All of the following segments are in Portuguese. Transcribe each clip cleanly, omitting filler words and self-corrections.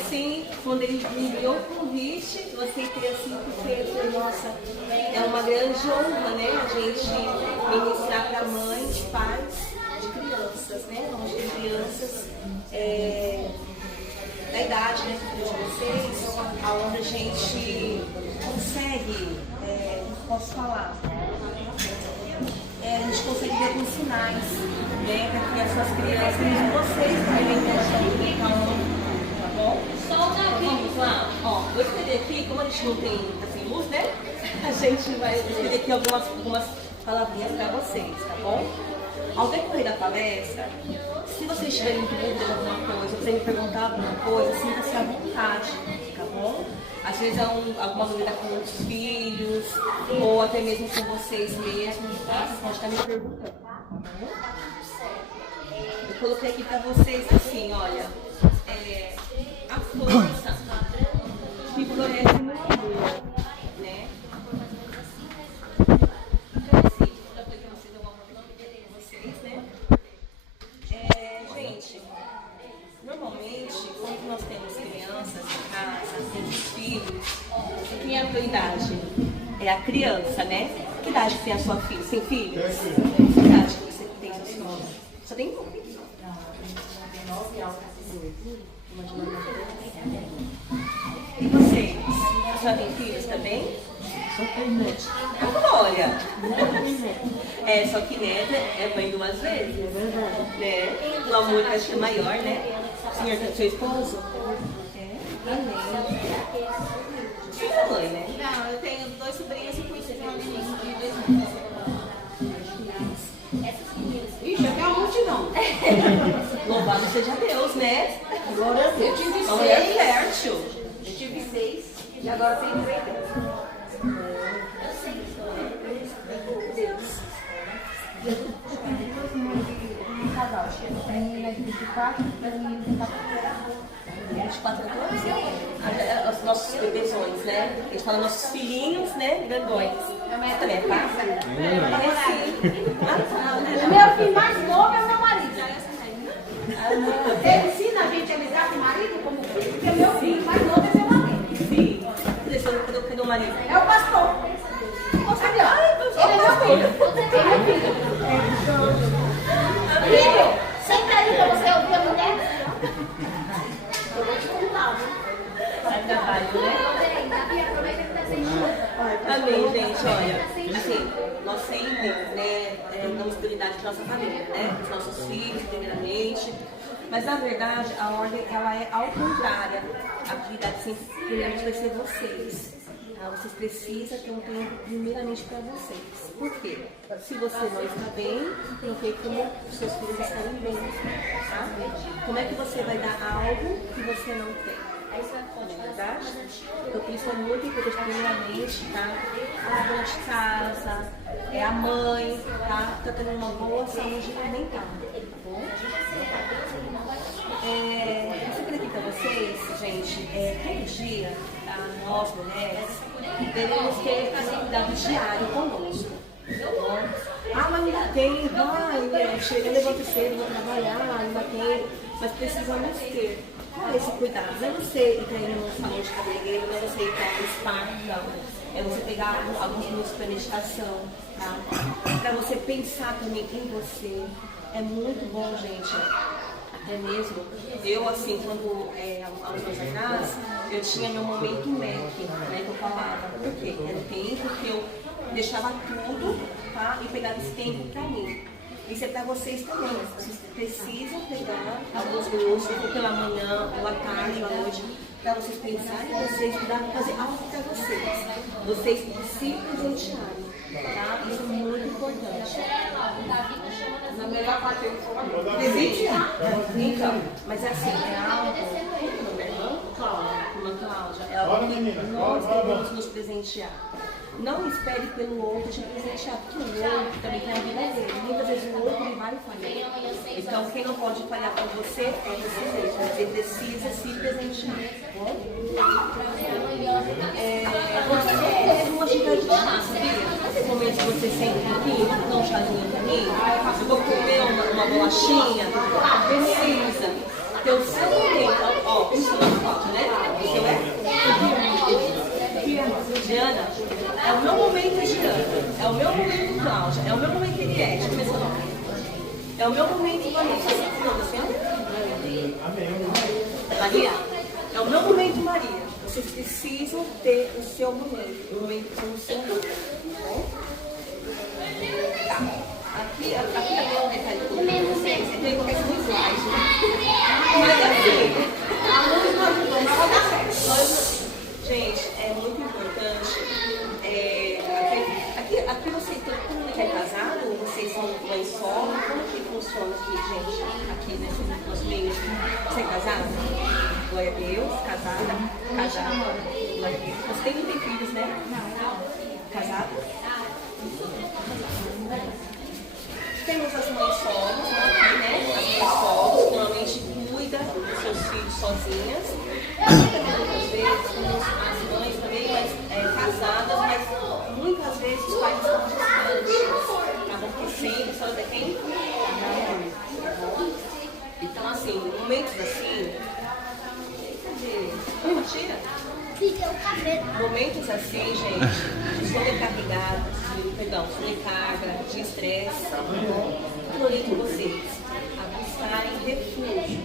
assim, quando ele me enviou o convite, eu aceitei assim, porque eu falei, nossa, é uma grande honra, né? A gente ministrar para mães, pais de crianças, né? Onde tem crianças da idade, né, de vocês, aonde a gente consegue, posso falar, a gente consegue ver alguns sinais, né, para que as suas crianças, mesmo vocês, também tá bom? Vamos lá, ó, vou escrever aqui, como a gente não tem assim, luz, né, a gente vai escrever aqui algumas palavrinhas para vocês, tá bom? Ao decorrer da palestra, se vocês tiverem dúvida de alguma coisa, ou me perguntar alguma coisa, sinta-se à vontade, tá bom? Às vezes é alguma dúvida com outros filhos, ou até mesmo com vocês mesmos, tá? Você pode estar me perguntando, tá bom? Eu coloquei aqui pra vocês assim, olha, a força que floresce no amor, né? Gente, normalmente, quando nós temos crianças em casa, temos filhos, quem é a tua idade? É a criança, né? Que idade tem a sua filha? Tem filhos? Que idade que você tem seus filhos? Só tem um? E vocês? Já tem filhos também? Olha, só que neta é mãe 2 vezes, é verdade, né? O amor acho que é maior, né? Senhor, seu esposo? Amém. Você é mãe, né? Não, eu tenho 2 sobrinhos e conheci uma menina de 2 anos. Ixi, aqui é uma multidão. Louvado seja Deus, né? Glória a Deus. Eu tive 6. Uma mulher fértil. Eu tive 6 e agora tenho 3. Um casal. A menina de 24 e as meninas de 14. 24 anos? Os nossos bebezões, né? Eles falam nossos filhinhos, né? Grandões. Você também é passa? O meu filho mais novo é o meu marido. Ele ensina a gente a lidar com o marido como filho, porque o meu filho mais novo é meu marido. Sim. Cadê o marido? É o pastor. Cadê? Ele é meu filho. Ele é meu filho. Filho, senta aí pra você ouvir a mulher. Eu vou te contar, viu? Vai trabalho, né? Amém, gente. Olha, assim, nós sempre, né, damos prioridade para nossa família, né? Os nossos filhos, primeiramente. Mas, na verdade, a ordem, ela é ao contrário. A prioridade sempre, primeiramente, vai ser vocês. Tá? Vocês precisam ter um tempo, primeiramente, para vocês. Por quê? Se você não está bem, tem que ver como os seus filhos estarem bem. Tá? Como é que você vai dar algo que você não tem? Não é verdade? Então, por isso é muito importante, primeiramente, tá? A dona de casa, a mãe, tá? Tá tendo uma boa saúde mental, tá bom? Eu sempre aqui pra vocês, gente, todo dia, tá? Nós, mulheres, devemos ter esse cuidado diário conosco. Tá? Mas ainda tem, chega, levanta cedo, vou trabalhar, ainda tem, mas precisamos ter. Qual é esse cuidado? Não é você entrar no salão de cabeleireiro, não é você entrar no spa, não. É você pegar alguns minutos para meditação, tá? Para você pensar também em você. É muito bom, gente. Até mesmo, eu assim, quando há uns anos atrás, eu tinha meu momento MEC, né, que eu falava. Por quê? Era o tempo que eu deixava tudo, tá? E pegava esse tempo para mim. Isso é para vocês também. Vocês precisam pegar alguns minutos, ou pela manhã, ou à tarde, ou à noite, para vocês pensarem em vocês, fazer algo para vocês. Vocês se presentearem, tá? Isso é muito importante. Na melhor parte eu vou Presentear. Então, mas assim, é algo. Irmã Cláudia, é algo que nós devemos nos presentear. Não espere pelo outro te presentear, porque o outro também tem a vida dele. Muitas vezes o outro ele vai falhar. Então, quem não pode falhar com você é você mesmo. Você precisa se presentear. Você uma atividade de chá, sabia? Nesse momento que você senta aqui, dá um chazinho pra mim, eu vou comer uma bolachinha. Precisa ter o seu momento. Ó, pensa na foto, né? É o meu momento de Ana, é o meu momento Cláudia, é o meu momento Eliette. Começou não. É o meu momento Vanessa. Maria? É o meu momento Maria. Vocês precisam ter o seu momento. O momento com o seu momento. Tá? Aqui também é um detalhe com vocês. Você tem qualquer slide. Mas assim, a música ajuda, mas vai dar certo. Gente, é muito importante. Aqui você tem, todo mundo que é casado, vocês são mãe solo, como que funciona aqui, gente? Aqui nesse meio. Você é casada? Glória a Deus, casada. Você não tem filhos, né? Não. Casada? Temos as mães solos aqui, né? As mães solos, que normalmente cuidam dos seus filhos sozinhas. Muitas vezes, temos as mães também, mas casadas, mas muitas vezes os pais estão distantes. Acabam que sempre só de quem? Então, assim, momentos assim. Cadê? Tira. Momentos assim, gente, de sobrecarregada, sobrecarga, de estresse, eu oriento vocês a buscarem refúgio.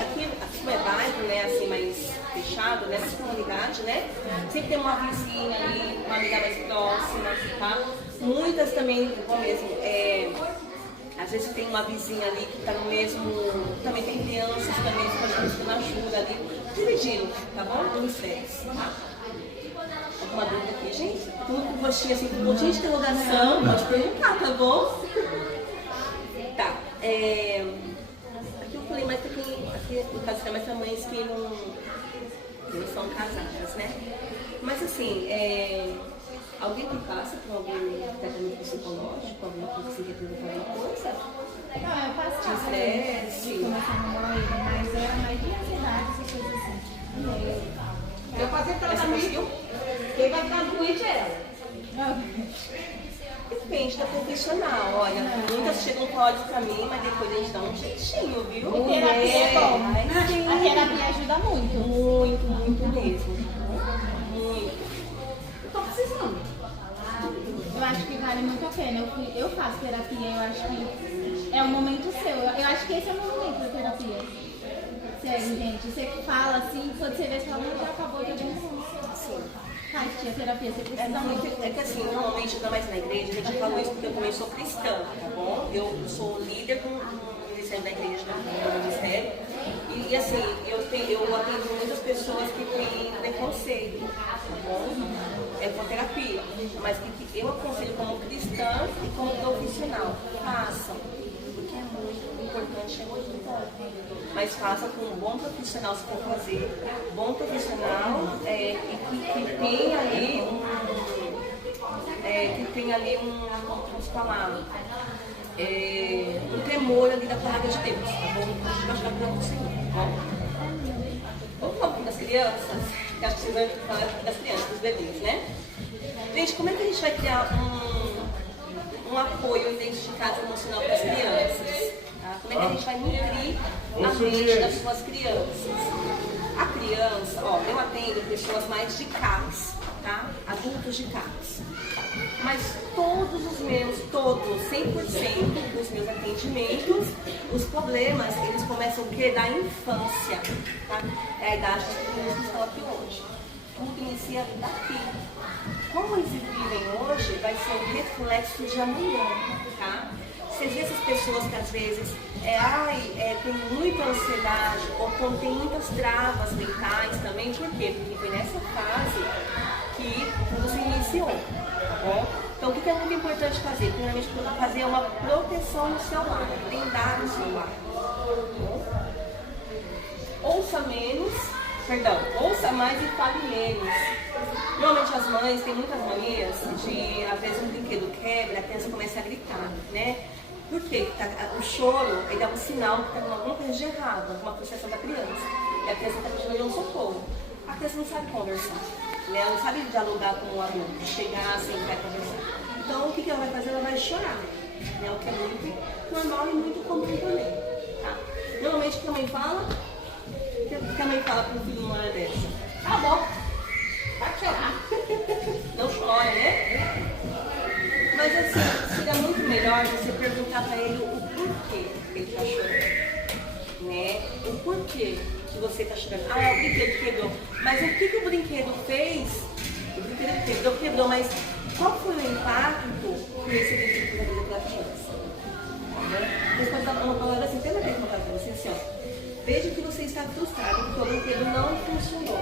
Aqui não é bairro, né, assim, mais fechado, nessa comunidade, né? Sempre tem uma vizinha ali, uma amiga mais próxima, tá? Muitas também, igual mesmo, às vezes tem uma vizinha ali que está no mesmo. Também tem crianças também que estão buscando ajuda ali. Dividindo, tá bom? Não estresse, tá? Alguma dúvida aqui, gente? Tudo com rostinho assim, com um monte de interrogação, pode perguntar, tá bom? Tá. Aqui eu falei mais pra quem. Aqui no caso tem mais pra mães que não são casadas, né? Mas assim, alguém que passa por algum tratamento psicológico, alguma coisa assim que tem alguma coisa? Não, eu passava. De estresse. Começar a namorar ele, mas era mais de ansiedade, essas coisas assim. Eu fazia tratamento, quem vai ficar doente é ela. Depende da profissional. Olha, muitas chegam com ódio pra mim, mas depois a gente dá um jeitinho, viu? A terapia é bom. Sim. A terapia ajuda muito. Muito mesmo. Muito. Eu tô precisando. Eu acho que vale muito a pena. Eu faço terapia, eu acho que é um momento seu. Eu acho que esse é o meu momento da terapia. Sério, gente. Você fala assim, quando você vê, você fala, já acabou, já bem bom. Sim. Faz tia terapia, você precisa muito. É que assim, normalmente, ainda mais na igreja, a gente fala isso porque eu também sou cristã, tá bom? Eu sou líder do ministério da igreja, do ministério. E assim, eu atendo muitas pessoas que têm preconceito, tá bom? É com terapia. Mas que eu aconselho como cristã e como profissional. Façam. Porque é muito importante, é muito importante. Mas faça com um bom profissional se for fazer. Bom profissional e que tem ali vamos falar, um temor ali da palavra de Deus, tá bom? Vou ajudar para você, tá bom? Vamos falar um pouco das crianças, que acho que vocês vão falar das crianças, dos bebês, né? Gente, como é que a gente vai criar um apoio dentro de casa emocional para as crianças? Tá? Como é que a gente vai nutrir a mente das suas crianças? A criança, eu atendo pessoas mais de CAPS, tá? Adultos de CAPS. Mas todos os meus, 100% dos meus atendimentos, os problemas, eles começam da infância, tá? É a idade das crianças que estão aqui hoje. Tudo inicia daqui. Como eles vivem hoje, vai ser um reflexo de amanhã, tá? Você vê essas pessoas que às vezes tem muita ansiedade ou tem muitas travas mentais também, por quê? Porque foi nessa fase que tudo se iniciou, tá bom? Então o que é muito importante fazer? Primeiramente, fazer uma proteção no seu lar, blindar o seu lar, tá bom? Ouça mais e fale menos. Normalmente as mães têm muitas manias de, às vezes, um brinquedo quebra, a criança começa a gritar, né? Por quê? O choro, ele é um sinal que está com alguma coisa de errado, alguma processação da criança. E a criança está precisando de um socorro. A criança não sabe conversar, né? Ela não sabe dialogar com o adulto, chegar assim e vai conversar. Então, o que ela vai fazer? Ela vai chorar, né? O que é muito normal e muito comum também, tá? Normalmente, o que a mãe fala? O que a mãe fala para um filho numa hora dessa? Tá bom. Vai chorar. Não quê? Que você está chegando. Ah, o brinquedo quebrou. Mas o que o brinquedo fez? O brinquedo quebrou, mas qual foi o impacto que esse brinquedo fez na vida da criança? Depois uma palavra assim, tem uma vez uma palavra assim, assim, ó. Veja que você está frustrado porque o brinquedo não funcionou.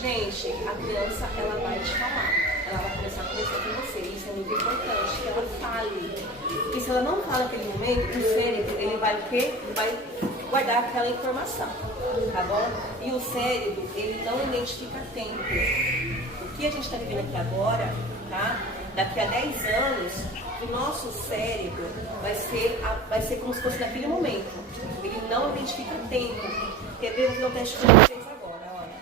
Gente, a criança, ela vai te falar. Ela vai começar a conversar com você. Isso é muito importante, que ela fale. Porque se ela não fala naquele momento, o cérebro, ele vai o quê? Ele vai guardar aquela informação, tá bom? E o cérebro, ele não identifica tempo. O que a gente está vivendo aqui agora, tá? Daqui a 10 anos, o nosso cérebro vai ser como se fosse naquele momento. Ele não identifica tempo. Quer ver? Eu vou fazer um teste com vocês agora, olha.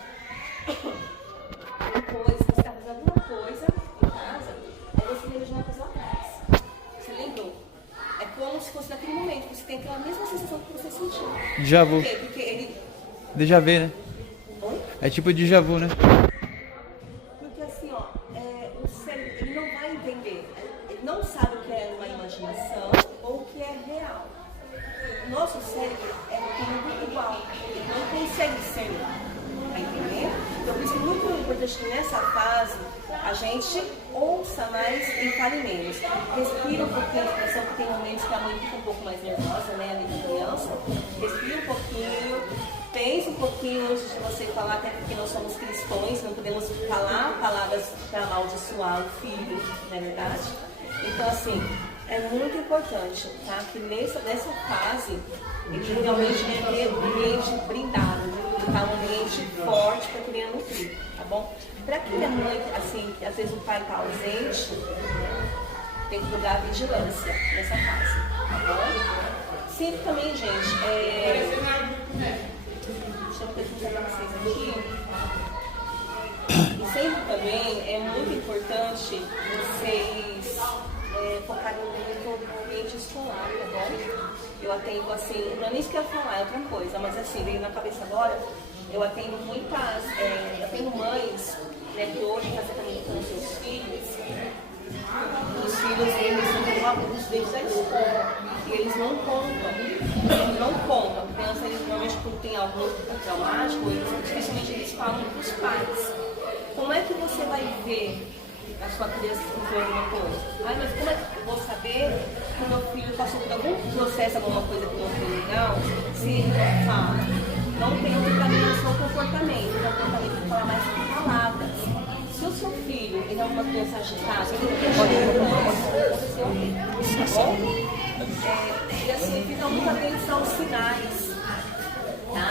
Depois, você está fazendo alguma coisa em casa, aí você lembra de uma coisa lá atrás. Você lembrou? É como se fosse naquele momento, você tem aquela mesma sensação que você sentiu. Déjà vu. Por quê? Porque ele... Déjà vu, né? Oi? É tipo déjà vu, né? Porque assim, ó, o cérebro, ele não vai entender. Ele não sabe o que é uma imaginação ou o que é real. O nosso cérebro é tudo igual. Ele não consegue ser. Tá entendendo? Então, por isso é muito importante que nessa fase a gente ouça mais e fale menos. Respira um pouquinho a expressão, que tem momentos que a mãe fica um pouco mais nervosa, né? A minha criança. Respira um pouquinho, pense um pouquinho antes de você falar, até porque nós somos cristãos, não podemos falar palavras para amaldiçoar o filho, não é verdade? Então, assim, é muito importante, tá? Que nessa fase, ele realmente deve ter um ambiente brindado, tá? Um ambiente forte para a criança nutrir, tá bom? Para quem é mãe, assim, que às vezes o pai está ausente, tem que jogar a vigilância nessa fase, tá bom? Sempre também, gente, deixa eu perguntar para vocês aqui. E sempre também é muito importante vocês focarem muito no ambiente escolar, tá bom? Eu atendo assim, não é nem isso que eu ia falar, é outra coisa, mas assim, veio na cabeça agora, eu atendo muitas, eu tenho mães, né, que hoje fazem também com os seus filhos, os filhos eles não têm abuso desde a escola, e eles não contam, a criança, eles normalmente quando tem algo traumático, especialmente eles falam para os pais. Como é que você vai ver a sua criança sofrer alguma coisa? Ai, mas como é que eu vou saber que o meu filho passou por algum processo, alguma coisa que não foi legal, se ele não fala? Não tem um tratamento só comportamento, é um tratamento que fala mais com palavras. Se o seu filho ele é uma criança agitada, ele não tem tá bom? E assim, fica muita atenção aos sinais, tá?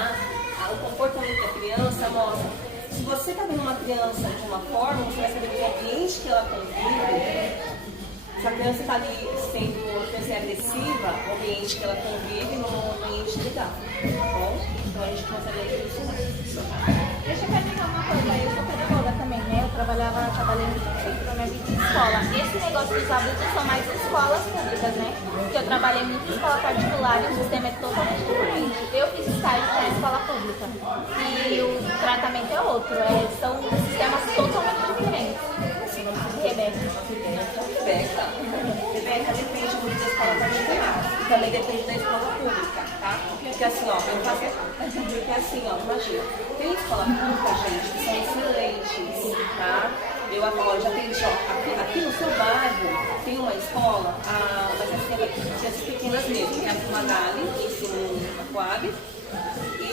O comportamento da criança mostra. Se você está vendo uma criança de uma forma, você vai saber do ambiente que ela convive. Se a criança está ali sendo agressiva, o ambiente que ela convive não é um ambiente legal, tá bom? Então a gente consegue ver isso mais. Deixa eu perguntar uma coisa, eu sou pedagoga também, né? Eu trabalhei muito tempo na minha vida em escola. Esse negócio dos abusos são mais escolas públicas, né? Porque eu trabalhei muito em escola particular e o sistema é totalmente diferente. Eu fiz estágio na escola pública e o tratamento é outro, são sistemas totalmente diferentes. Rebeca depende muito da escola particular e também depende da escola pública, tá? Porque assim, ó, porque assim, ó, imagina, tem escola pública, gente, que são excelentes, tá? Eu agora já tenho, ó, aqui no seu bairro tem uma escola, mas assim, é crianças pequenas mesmo, que é a Magali, ensino na Coab,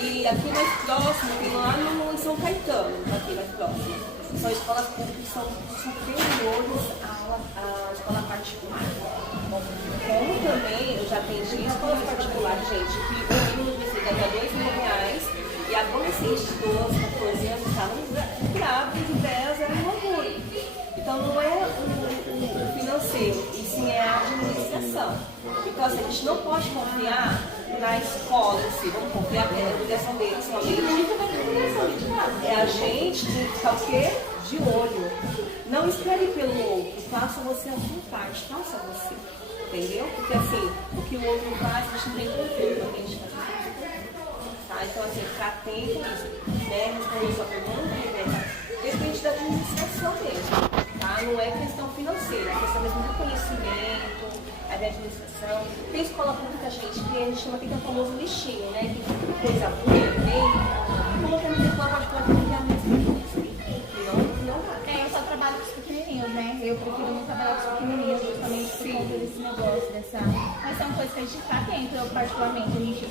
e aqui mais próximo, tem lá no São Caetano, aqui mais próximo. São escolas públicas que são superiores à escola particular. Bom, como também eu já atendi escolas particulares, gente, que o mínimo de receita era R$2.000 e adolescentes de 12, 14 anos estavam grávidos e velas era um orgulho. Então não é o financeiro, e sim é a administração. Então assim, a gente não pode confiar na escola em si, vamos confiar na obrigação deles somente. É a gente que tem que ficar o quê? De olho. Não espere pelo outro, faça você a sua parte, faça você. Entendeu? Porque assim, o que o outro faz, a gente não tem controle do que a gente faz. Tá? Então assim, ficar atento a isso. Né? Responder sua pergunta, depende da administração mesmo. Tá? Não é questão financeira, é questão mesmo do conhecimento, é saber administração. Tem escola pública, gente, que a gente chama que tem o famoso lixinho, né? Que coisa ruim, bem. Como que a minha escola particular tem que a mesma coisa? Não dá. Eu só trabalho com os pequenininhos, né? Eu prefiro não trabalhar com os pequenininhos, justamente por conta desse negócio, dessa... Mas são coisas que a gente fica atento, eu particularmente.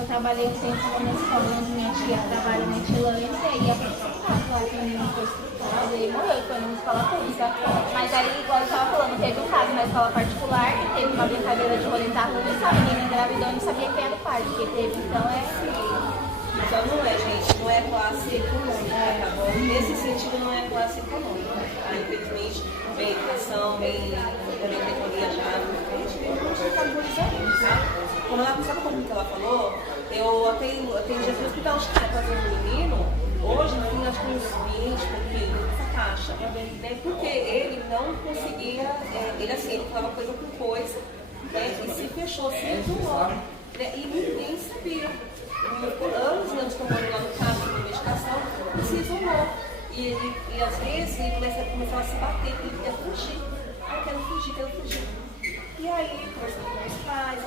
Eu trabalhei um tempo na escola onde minha tia trabalha na Itilândia, e aí a professora lá, o menino foi estruturado, ele morreu, foi numa escola pública. Mas aí, igual eu estava falando, teve um caso na escola particular, que teve uma brincadeira de roletar rua, e a menina engravidou e não sabia quem era o pai, porque teve, então Então não é, gente, não é classe econômica, tá bom? Nesse sentido não é classe econômica, tá? Infelizmente, bem educação, bem categoria já, a gente tem categorizando, tá? Como ela, sabe como que ela falou? Eu atendi aqui no hospital de fazer um menino, hoje tem acho que uns 20 pouquinho nessa faixa, né? Porque ele não conseguia, ele falava coisa com coisa, né? E se fechou, se isolou, né? E ninguém sabia. Por anos e anos tomando lá no caso de medicação, e se isolou. E às vezes ele começava a se bater, ele queria fugir. Quero fugir. E aí, conversando com os pais,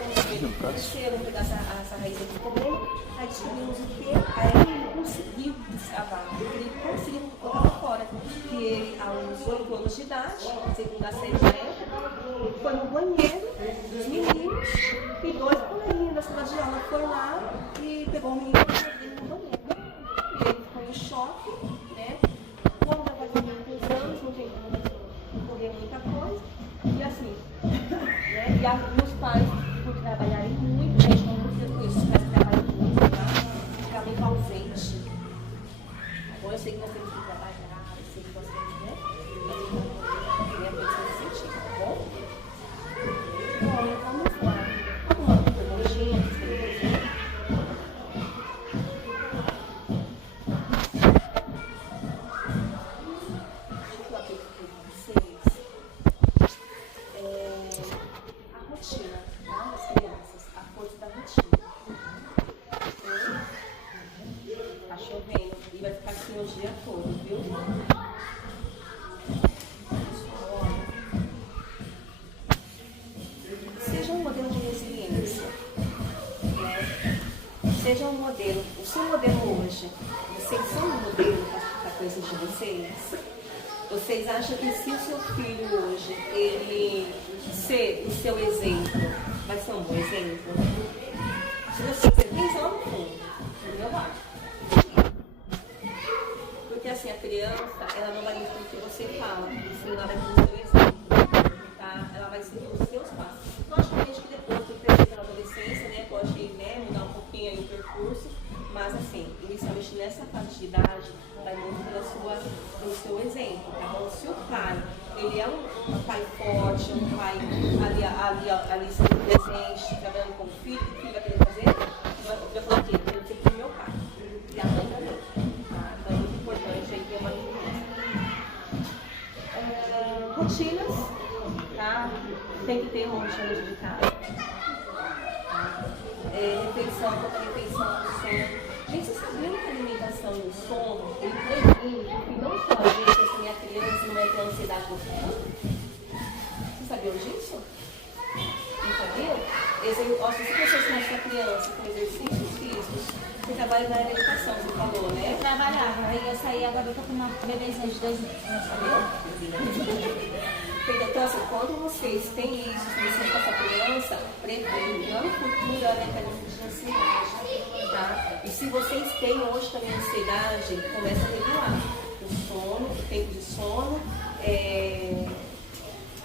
vamos pegar essa raiz aqui também. Aí descobrimos o quê? Aí ele conseguiu destravar, ele conseguiu colocar fora. Que ele, aos 8 anos de idade, segunda série da época, foi no banheiro dos meninos e 2 coleguinhas da sala de aula foram lá e pegou o menino no banheiro. E ele ficou em choque, né? Como vai fazer muitos anos, não tem como correr muita coisa. E assim, né? E meus pais, por trabalharem muito, gente, não precisa com isso, os pais trabalham muito, tá? Ficar muito ausente. Bom, eu sei que nós temos que trabalhar, eu sei que nós temos, né? Mas eu não nesse sentido, tá bom? Olha, vamos lá. Alguma perguntinha, perguntinha? Deixa eu aqui com vocês. A rotina, tá? Das crianças, a força da rotina. Tá chovendo e vai ficar assim o dia todo, viu? Seja um modelo de resiliência, né? Seja um modelo, o seu modelo hoje, vocês são um modelo para coisas de vocês? Vocês acham que se o seu filho hoje, ele ser o seu exemplo, vai ser um bom exemplo? Se você pensa lá no fundo, eu acho. Porque assim, a criança, ela não vai vir o que você fala, sim, ela vai vir o seu exemplo, tá? Ela vai seguir os seus passos. Logicamente que depois do período da adolescência, né, pode, né, mudar um pouquinho aí o percurso, mas assim, inicialmente nessa fase de idade, vai muito pelo seu exemplo, tá bom? Se o pai, ele é um pai forte, um pai ali sendo presente, trabalhando com o filho, o que ele vai querer fazer? Vai falar o quê? Eu quero ser pro meu pai. E a mãe também. Tá? Então é muito importante aí ter uma liderança. Rotinas, tá? Tem que ter uma rotina de casa. Tá? Refeição, quanto a refeição, sono. Gente, vocês sabiam que a alimentação e o sono, ele previne que não só a gente, assim, a criança não vai ter ansiedade no futuro? Vocês sabiam disso? Não sabiam? Se você ensinar sua criança com exercícios físicos, você trabalha na alimentação, você falou, né? eu trabalhava, aí eu saí, agora eu tô com uma bebezinha de 2 anos, sabia? Então, assim, quando vocês têm isso, vocês com essa criança, previne, lá no futuro ela vai ter um de ansiedade, tá? E se vocês têm hoje também ansiedade, começa a regular o sono, o tempo de sono,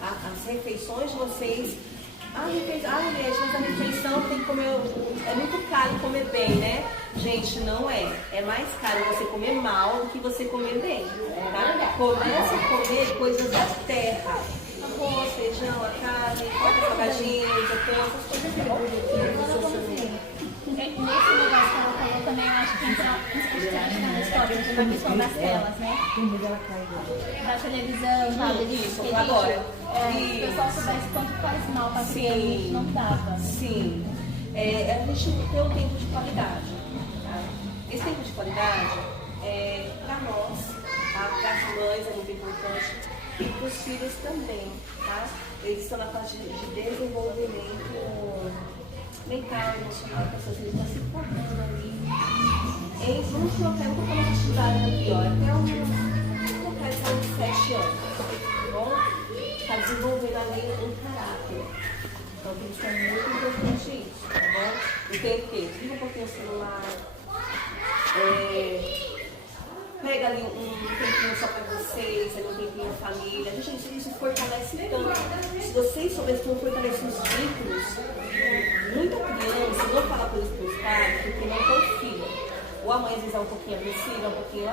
as refeições de vocês. Gente, mas a refeição tem que comer, é muito caro comer bem, né? Gente, não é. É mais caro você comer mal do que você comer bem, tá? Comece a comer coisas da terra. Arroz, feijão, a carne, salgadinho, essas coisas que Nesse negócio que ela falou também, eu acho que entra na história, na questão das telas, né? Da televisão, tal, isso, agora. Se o pessoal soubesse quanto faz mal para criança, não dava. Sim. A gente tem um tempo de qualidade. Tá? Esse tempo de qualidade, para nós, tá? Para as mães, é muito importante. e para os filhos também, tá? Eles estão na fase de desenvolvimento mental, emocional, pessoas eles estão se formando ali. Eles vão colocar, eu vou colocar uma estudada aqui, ó, até vou colocar isso uns 7 anos, tá bom? Está desenvolvendo ali um caráter. Então tem que ser muito importante isso, tá bom? E tem o quê? Desliga um pouquinho o celular, pega ali um tempinho só para vocês, ali um tempinho família. Gente, isso fortalece tanto. Se vocês soubessem como fortalece os vínculos, muita criança não fala coisas para os pais porque não confia. Ou a mãe às vezes é um pouquinho agressiva, um pouquinho,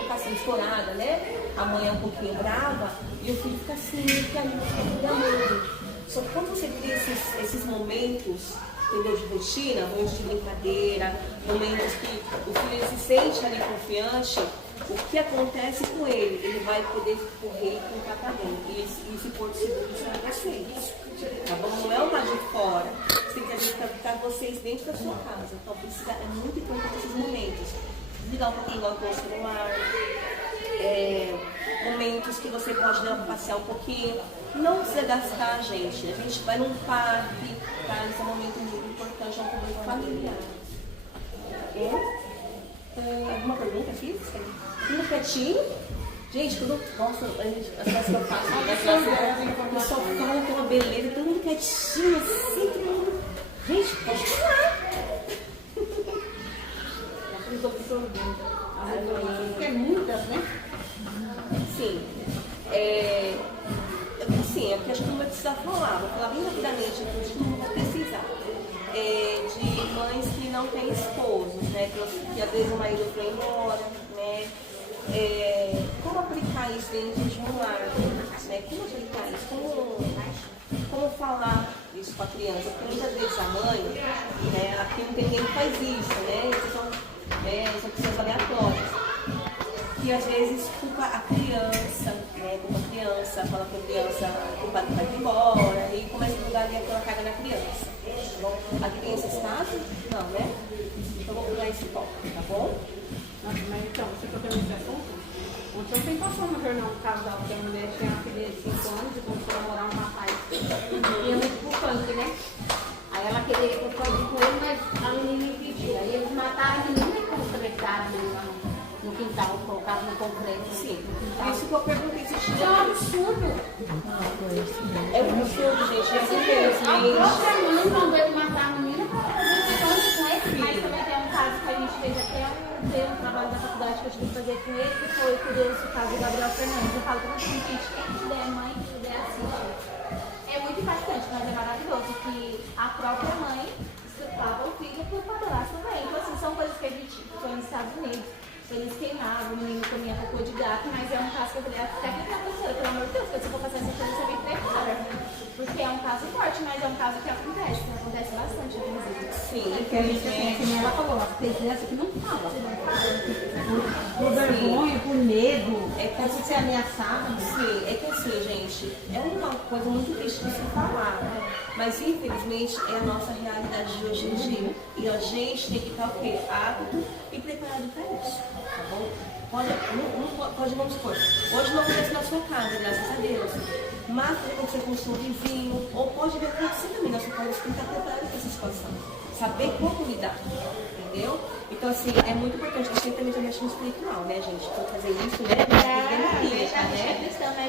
fica assim estourada, né? A mãe é um pouquinho brava e o filho fica assim, que ali fica cuidando. Só que quando você cria esses momentos, entendeu, de rotina, momentos de brincadeira, momentos que o filho se sente ali confiante, o que acontece com ele? Ele vai poder correr e contar para dentro. E esse porto seguro para vocês. Tá bom? Não é o lado de fora. Você tem que adaptar vocês dentro da sua casa. Então é muito importante esses momentos. Desligar um pouquinho do celular. Momentos que você pode dar para passear um pouquinho. Não precisa gastar, gente. A gente vai num parque, tá? Esse é um momento muito importante, é um momento familiar. Alguma pergunta aqui? Tudo quietinho? Gente, quando nossa, as coisas que eu faço, o pessoal fala que é uma beleza, todo mundo quietinho, assim, todo mundo. Gente, pode falar. Tem muitas, né? Sim. Sim, é porque acho que não vai precisar falar. Vou falar bem rapidamente, inclusive não vou precisar. De mães que não têm esposos, né? Que às vezes o marido foi embora, né? Como aplicar isso dentro de um lar? Né? Como aplicar isso? Como falar isso para a criança? Porque muitas vezes a mãe, né? Aqui não tem ninguém que faz isso, né? São pessoas aleatórias. Que às vezes culpa a criança, né? Culpa a criança, fala que a criança culpa que vai embora e começa a jogar ali aquela carga na criança. Tá bom? Aqui tem esses casos? Não, né? Então vou pegar esse foco, tá bom? Mas então, você tocou nesse assunto? Ontem passou no jornal um casal que a mulher tinha uma filha de 5 anos e começou a namorar um rapaz. E eu muito pro funk, né? Aí ela queria ir pro funk com ele, mas a menina impedia. Aí eles mataram a menina e concretaram no quintal, colocaram no concreto. Sim. Isso que eu perguntei se Isso é tinha. um absurdo. É um absurdo, gente. A Infelizmente. própria mãe mandou ele matar a menina pra fazer funk com ele. Mas também tem um caso que a gente fez até um trabalho da faculdade que eu tive que fazer com ele, que foi curioso o caso do Gabriel Fernandes. Eu falo pra vocês, gente, quem puder, mãe, que puder assistir. É muito impactante, mas é maravilhoso que a própria mãe estuprava o filho por padrasto também. Então, assim, são coisas que a gente foi nos Estados Unidos. Eles queimavam, o menino comia cocô de gato, mas é um caso que eu falei, até que a professora, pelo amor de Deus, que se eu for passar essa coisa, você me prepara. Porque é um caso forte, mas é um caso que acontece bastante, inclusive. Sim, Porque a gente tem, que nem ela falou, tem criança que não fala. Por vergonha, por medo, por ser ameaçada. Sim, é que assim, gente, é uma coisa muito triste de se falar, mas infelizmente é a nossa realidade de hoje em dia. E a gente tem que estar o quê? Apto e preparado para isso, tá bom? Pode, vamos supor, hoje não acontece na sua casa, graças a Deus, mas pode acontecer com o seu vizinho, ou pode vir acontecer também na sua casa, você tem que estar preparado para essa situação, saber como lidar, entendeu? Então, assim, é muito importante, a gente também já mexe no espiritual, né, gente? Então, fazer isso, né?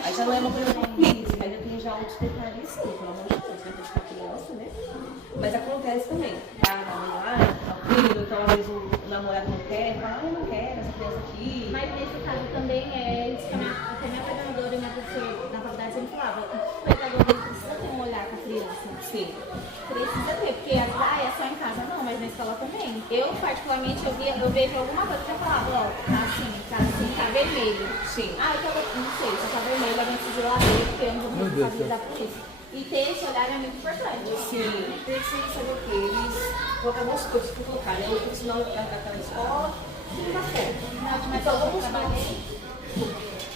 Aí já não é uma coisa física, aí já tem já outros detalhes, sim, pelo amor de Deus, vai deixar a criança, né? Mas acontece também, tá? O filho, então às vezes o namorado não quer, fala, eu não quero essa criança aqui. Mas nesse caso também, isso que a minha coordenadora e minha professora na faculdade sempre falava, o pedagogo precisa ter um olhar com a criança. Sim. Precisa ter, porque é só em casa não, mas na escola também. Eu, particularmente, eu vejo alguma coisa que eu falava, ó, tá assim, tá vermelho. Sim. Não sei, se tá vermelho, alguém precisa lá ver, porque eu não vou responsabilizar por isso. E ter esse olhar é muito importante. Sim, precisa saber o quê? Eles colocar algumas coisas para colocar, né? O profissional daquela escola, não dá certo. Na última Então, escola que eu vamos trabalhei,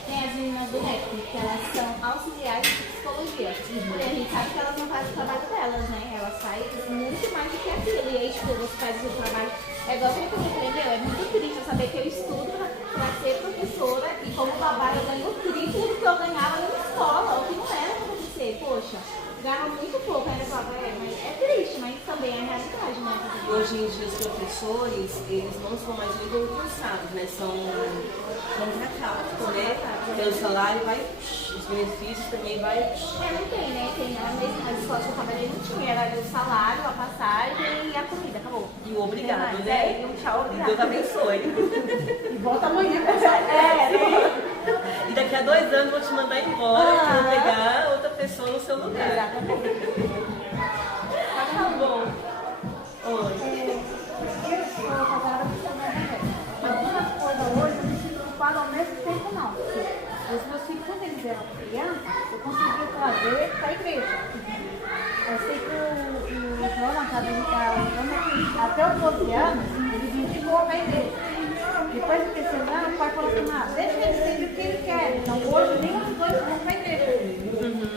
tem as meninas do REP, que elas são auxiliares de psicologia. E a gente sabe que elas não fazem o trabalho delas, né? Elas fazem muito mais do que aquilo. E aí, tipo, você faz o trabalho. É igual que eu falei, meu, é muito triste eu saber que eu estudo pra ser professora e como babá eu ganho o triplo que eu ganhava na escola, o que não era pra acontecer, poxa. Ganhava muito pouco, ainda falava, mas é triste, mas também é a realidade, né? E hoje em dia os professores, eles não são mais nem concursados, né? São contratados, né? Pelo salário vai, os benefícios também vai. Não tem, né? Tem as escolas que eu trabalhei não tinha, era o salário, a passagem e a comida, acabou. E o obrigado, Não tem mais, né? E um tchau, obrigado. Deus abençoe. E volta amanhã. E daqui a 2 anos eu vou te mandar embora, que eu vou pegar outra pessoa no seu lugar. Exatamente. Tá bom. Oi. Eu sou casada com o meu também. Algumas coisas hoje eu me sinto culpada ao mesmo tempo não. Porque os meus filhos, quando eles eram crianças, eu conseguia trazer para a igreja. Eu sei que o João, até os 12 anos, ele vinha de boa para a igreja. Depois do terceiro ano, o pai falou assim, deixa ele ser o que ele quer. Então hoje nem os dois vão para a igreja.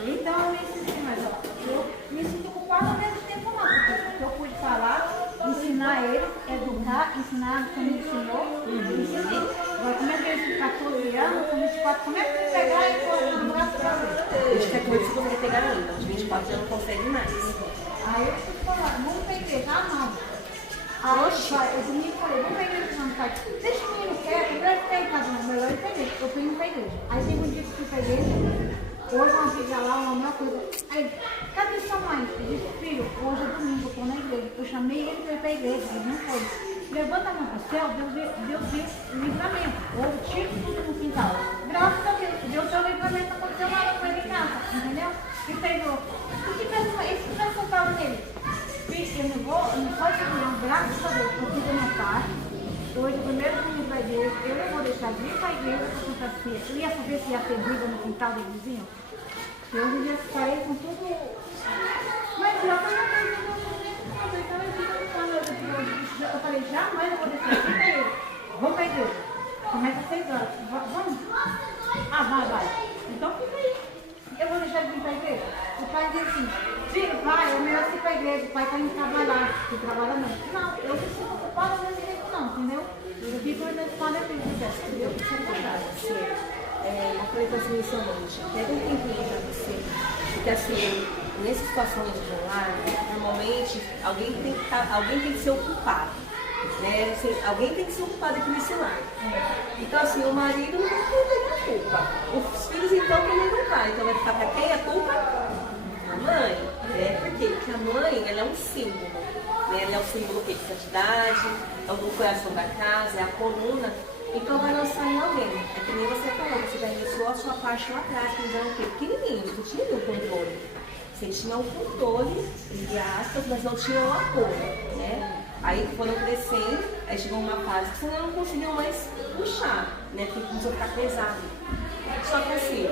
Então eu me sinto, mas ó, eu me sinto culpada ao mesmo tempo não, porque eu pude falar, ensinar ele, educar, ensinar como ele ensinou, ensinei. Agora como é que ele com 14 anos, com 24, como é que ele pegar e colocar no braço pra ver? Os 14 você consegue pegar ainda, os 24 já não consegue mais. Aí eu fui falar, vamos pra igreja, não. Eu domingo falei, vamos pra igreja não, pai. Deixa o menino quieto, ele vai ficar em casa, não, melhor ir pra igreja. Eu fui indo pra igreja. Aí teve um dia que fui pra igreja, hoje uma amiga lá, uma mesma coisa. Aí, cadê sua mãe? Eu disse, filho, hoje é domingo, eu tô na igreja. Eu chamei ele pra ir pra igreja, ele não foi. Levanta a mão pro céu, Deus viu o livramento. Ou tiro tudo no quintal. Graças a Deus, Deus deu o livramento, não aconteceu nada com ele em casa, entendeu? E pegou. Esse que eu falo nele. Eu não pode segurar, graças a Deus, eu fiz a minha parte. Hoje, o primeiro domingo da igreja, eu não vou deixar de ir para a igreja para Santa Cia. Eu ia saber se ia ter briga no quintal do vizinho. Eu já saí com tudo. Mas eu falei, eu falei, jamais eu vou deixar de ir para a igreja. Vamos para a igreja. Começa às 6 horas. Vamos? Vai. Então fica aí. Eu vou deixar de vir para a igreja. O pai diz assim, filho, pai, é melhor você ir para a igreja, o pai está indo trabalhar, que trabalha não. Não, eu não sou ocupada desse jeito não, entendeu? Eu fico na escola e penso dessa, entendeu? Isso é verdade. Eu falei com assim, inicialmente, pega um tempinho pra você, porque assim, nessas situações de lar, normalmente alguém tem que ser ocupado. Né? Assim, alguém tem que ser ocupado aqui nesse lar. Então assim, o marido não tem a culpa. Os filhos então também não vai. Então vai ficar para quem a culpa? A mãe. Né? Por quê? Porque a mãe ela é um símbolo. Né? Ela é um símbolo de santidade, é o coração da casa, é a coluna. Então vai lançar em alguém. É que nem você falou, você já iniciou a sua parte lá atrás, que eles eram o quê? Pequenininhos, não tinha o controle. Você tinha o controle, entre aspas, mas não tinha o apoio. Né? Aí foram crescendo, aí chegou uma fase que você não conseguiu mais puxar, né? Porque começou a ficar pesado. Só que assim,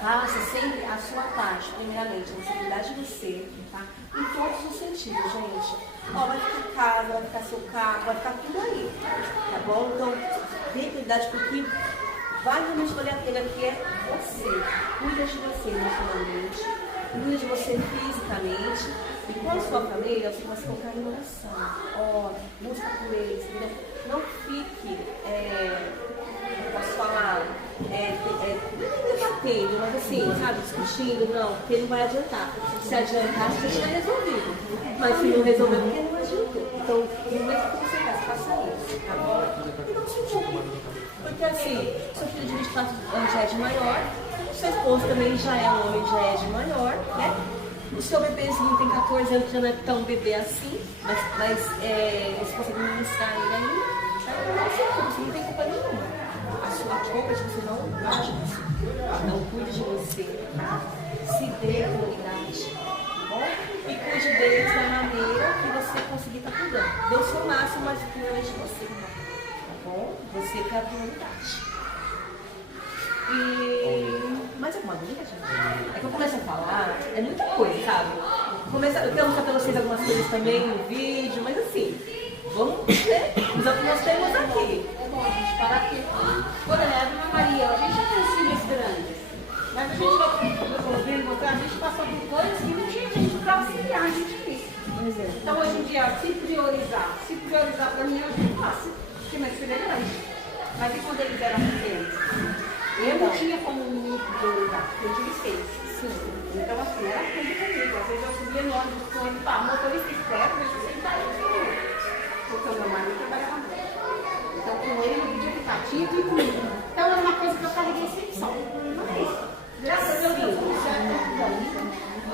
faça sempre a sua parte, primeiramente, você cuidar de você, tá? Em todos os sentidos, gente. Ó, vai ficar casa, vai ficar seu carro, vai ficar tudo aí, tá bom? Então, dê prioridade porque vai realmente valer a pena, que é você. Cuida de você emocionalmente, cuida de você fisicamente. E com a sua família, você vai se colocar em oração. Ora, busca por eles, entendeu? Não fique, posso falar, debatendo, mas assim, sabe, discutindo, não, porque não vai adiantar. Se adiantar, você já resolvido. Mas se não resolver, porque não adiantou. Então, no momento que você faça isso, tá bom? E não se culpe. Porque assim, seu filho de 24 anos já é de maior, seu esposo também já é um homem, já é de maior, né? O seu bebezinho tem 14 anos, já não é tão bebê assim, mas você consegue ministrar ele aí, você não tem culpa nenhuma. A sua culpa é de você não cuidar de você. Não cuide de você, tá? Se dê prioridade, tá bom? E cuide deles da maneira que você conseguir estar cuidando. Dê o seu máximo, mas primeiramente você, tá bom? Você que é a prioridade. E mais alguma dúvida, gente? É que eu começo a falar, é muita coisa, sabe? Eu quero mostrar pra vocês algumas coisas também no vídeo, mas assim, vamos ver os que nós temos aqui. É bom a gente falar aqui. Por exemplo, a Maria, a gente já tem filhos grandes, mas a gente vai a gente passou por coisas que não tinha gente para auxiliar a gente nisso. Então hoje em dia, se priorizar para mim hoje é fácil, porque meu filho é grande. Mas e quando eles eram pequenos? Eu não tinha como me priorizar, porque eu tive 6. Então, assim, era tudo comigo. Às vezes eu subia no ônibus com ele, pá, motorista externo, deixa eu sentar aí comigo. Porque o meu marido trabalhava muito. Então, com ele no vídeo aplicativo e comigo. Então, era uma coisa que eu carreguei sempre só. Mas, graças a Deus, isso é muito bom.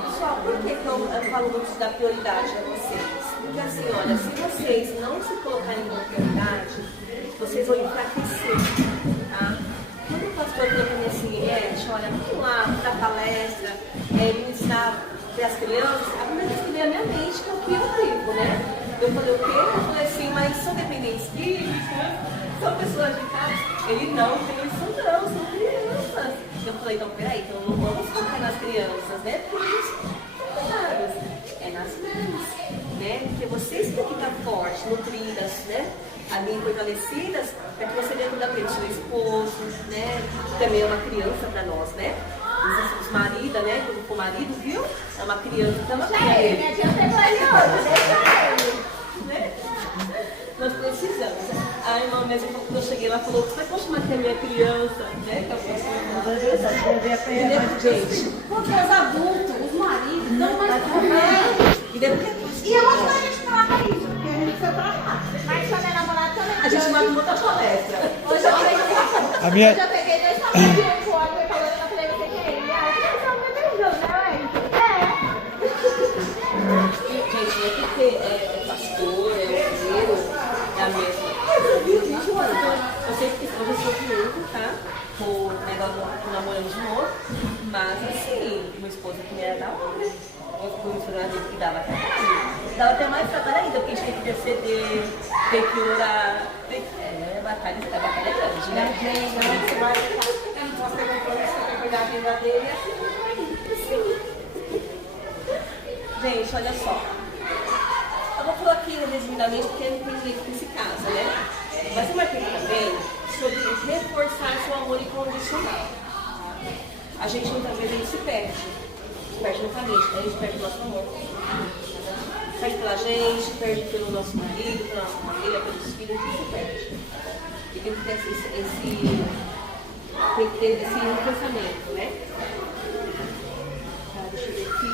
Pessoal, por que que eu falo muito da prioridade a vocês? Porque assim, olha, se vocês não se colocarem como prioridade, vocês vão enfraquecer, tá? Quando o pastor falou pra mim assim, olha, vamos lá, dar palestra, ministrar para as crianças, a primeira coisa que veio à minha mente que é o que eu vivo, né? Eu falei, o quê? Eu falei assim, mas são dependentes químicos, são pessoas de casa? Ele não, eles são crianças. Eu falei, então peraí, então não vamos focar nas crianças, né? Porque eles são cuidados, é nas mães, né? Porque vocês têm que estar fortes, nutridas, né? Ali fortalecidas, para que você dentro da frente do seu esposo, né? Que também é uma criança para nós, né? Os maridos, né? Quando for marido, viu? É uma criança também. Deixa ele, minha tia pegou ele hoje, deixa ele. Né? Nós precisamos. A irmã mesmo, quando eu cheguei lá, falou: você vai chamar que é minha criança, né? Gente, Porque os adultos, os maridos, não mais comer. e depois E eu acho que a gente falava isso, porque a gente foi pra lá. Mas quando é namorado também. a gente vai montar palestra. Hoje A minha... eu já peguei 2 tamanhos de um com o olho e falando na frente do que ah, que é só um bebeizão, né, Gente, não é porque é pastor, é obreiro, é a mesma. Eu sei que hoje eu sou viúva, tá? O negócio do namorando de novo. Mas assim, meu esposo também era da obra. Eu fui missionário que dava trabalho. Dava até mais trabalho ainda, porque a gente tem que interceder, tem que orar. A batalha é grande, né? Você vai ficar, você vai cuidar da vida dele e assim. Gente, olha só. Eu vou falar aqui resumidamente porque não tem jeito nesse caso, né? Mas uma coisa também sobre reforçar seu amor incondicional. A gente muitas vezes a gente se perde no caminho, a gente perde o nosso amor. Perde pela gente, perde pelo nosso marido, pela nossa família, pelos filhos, a gente se perde. E tem que ter esse pensamento, né? Tá, deixa eu ver aqui.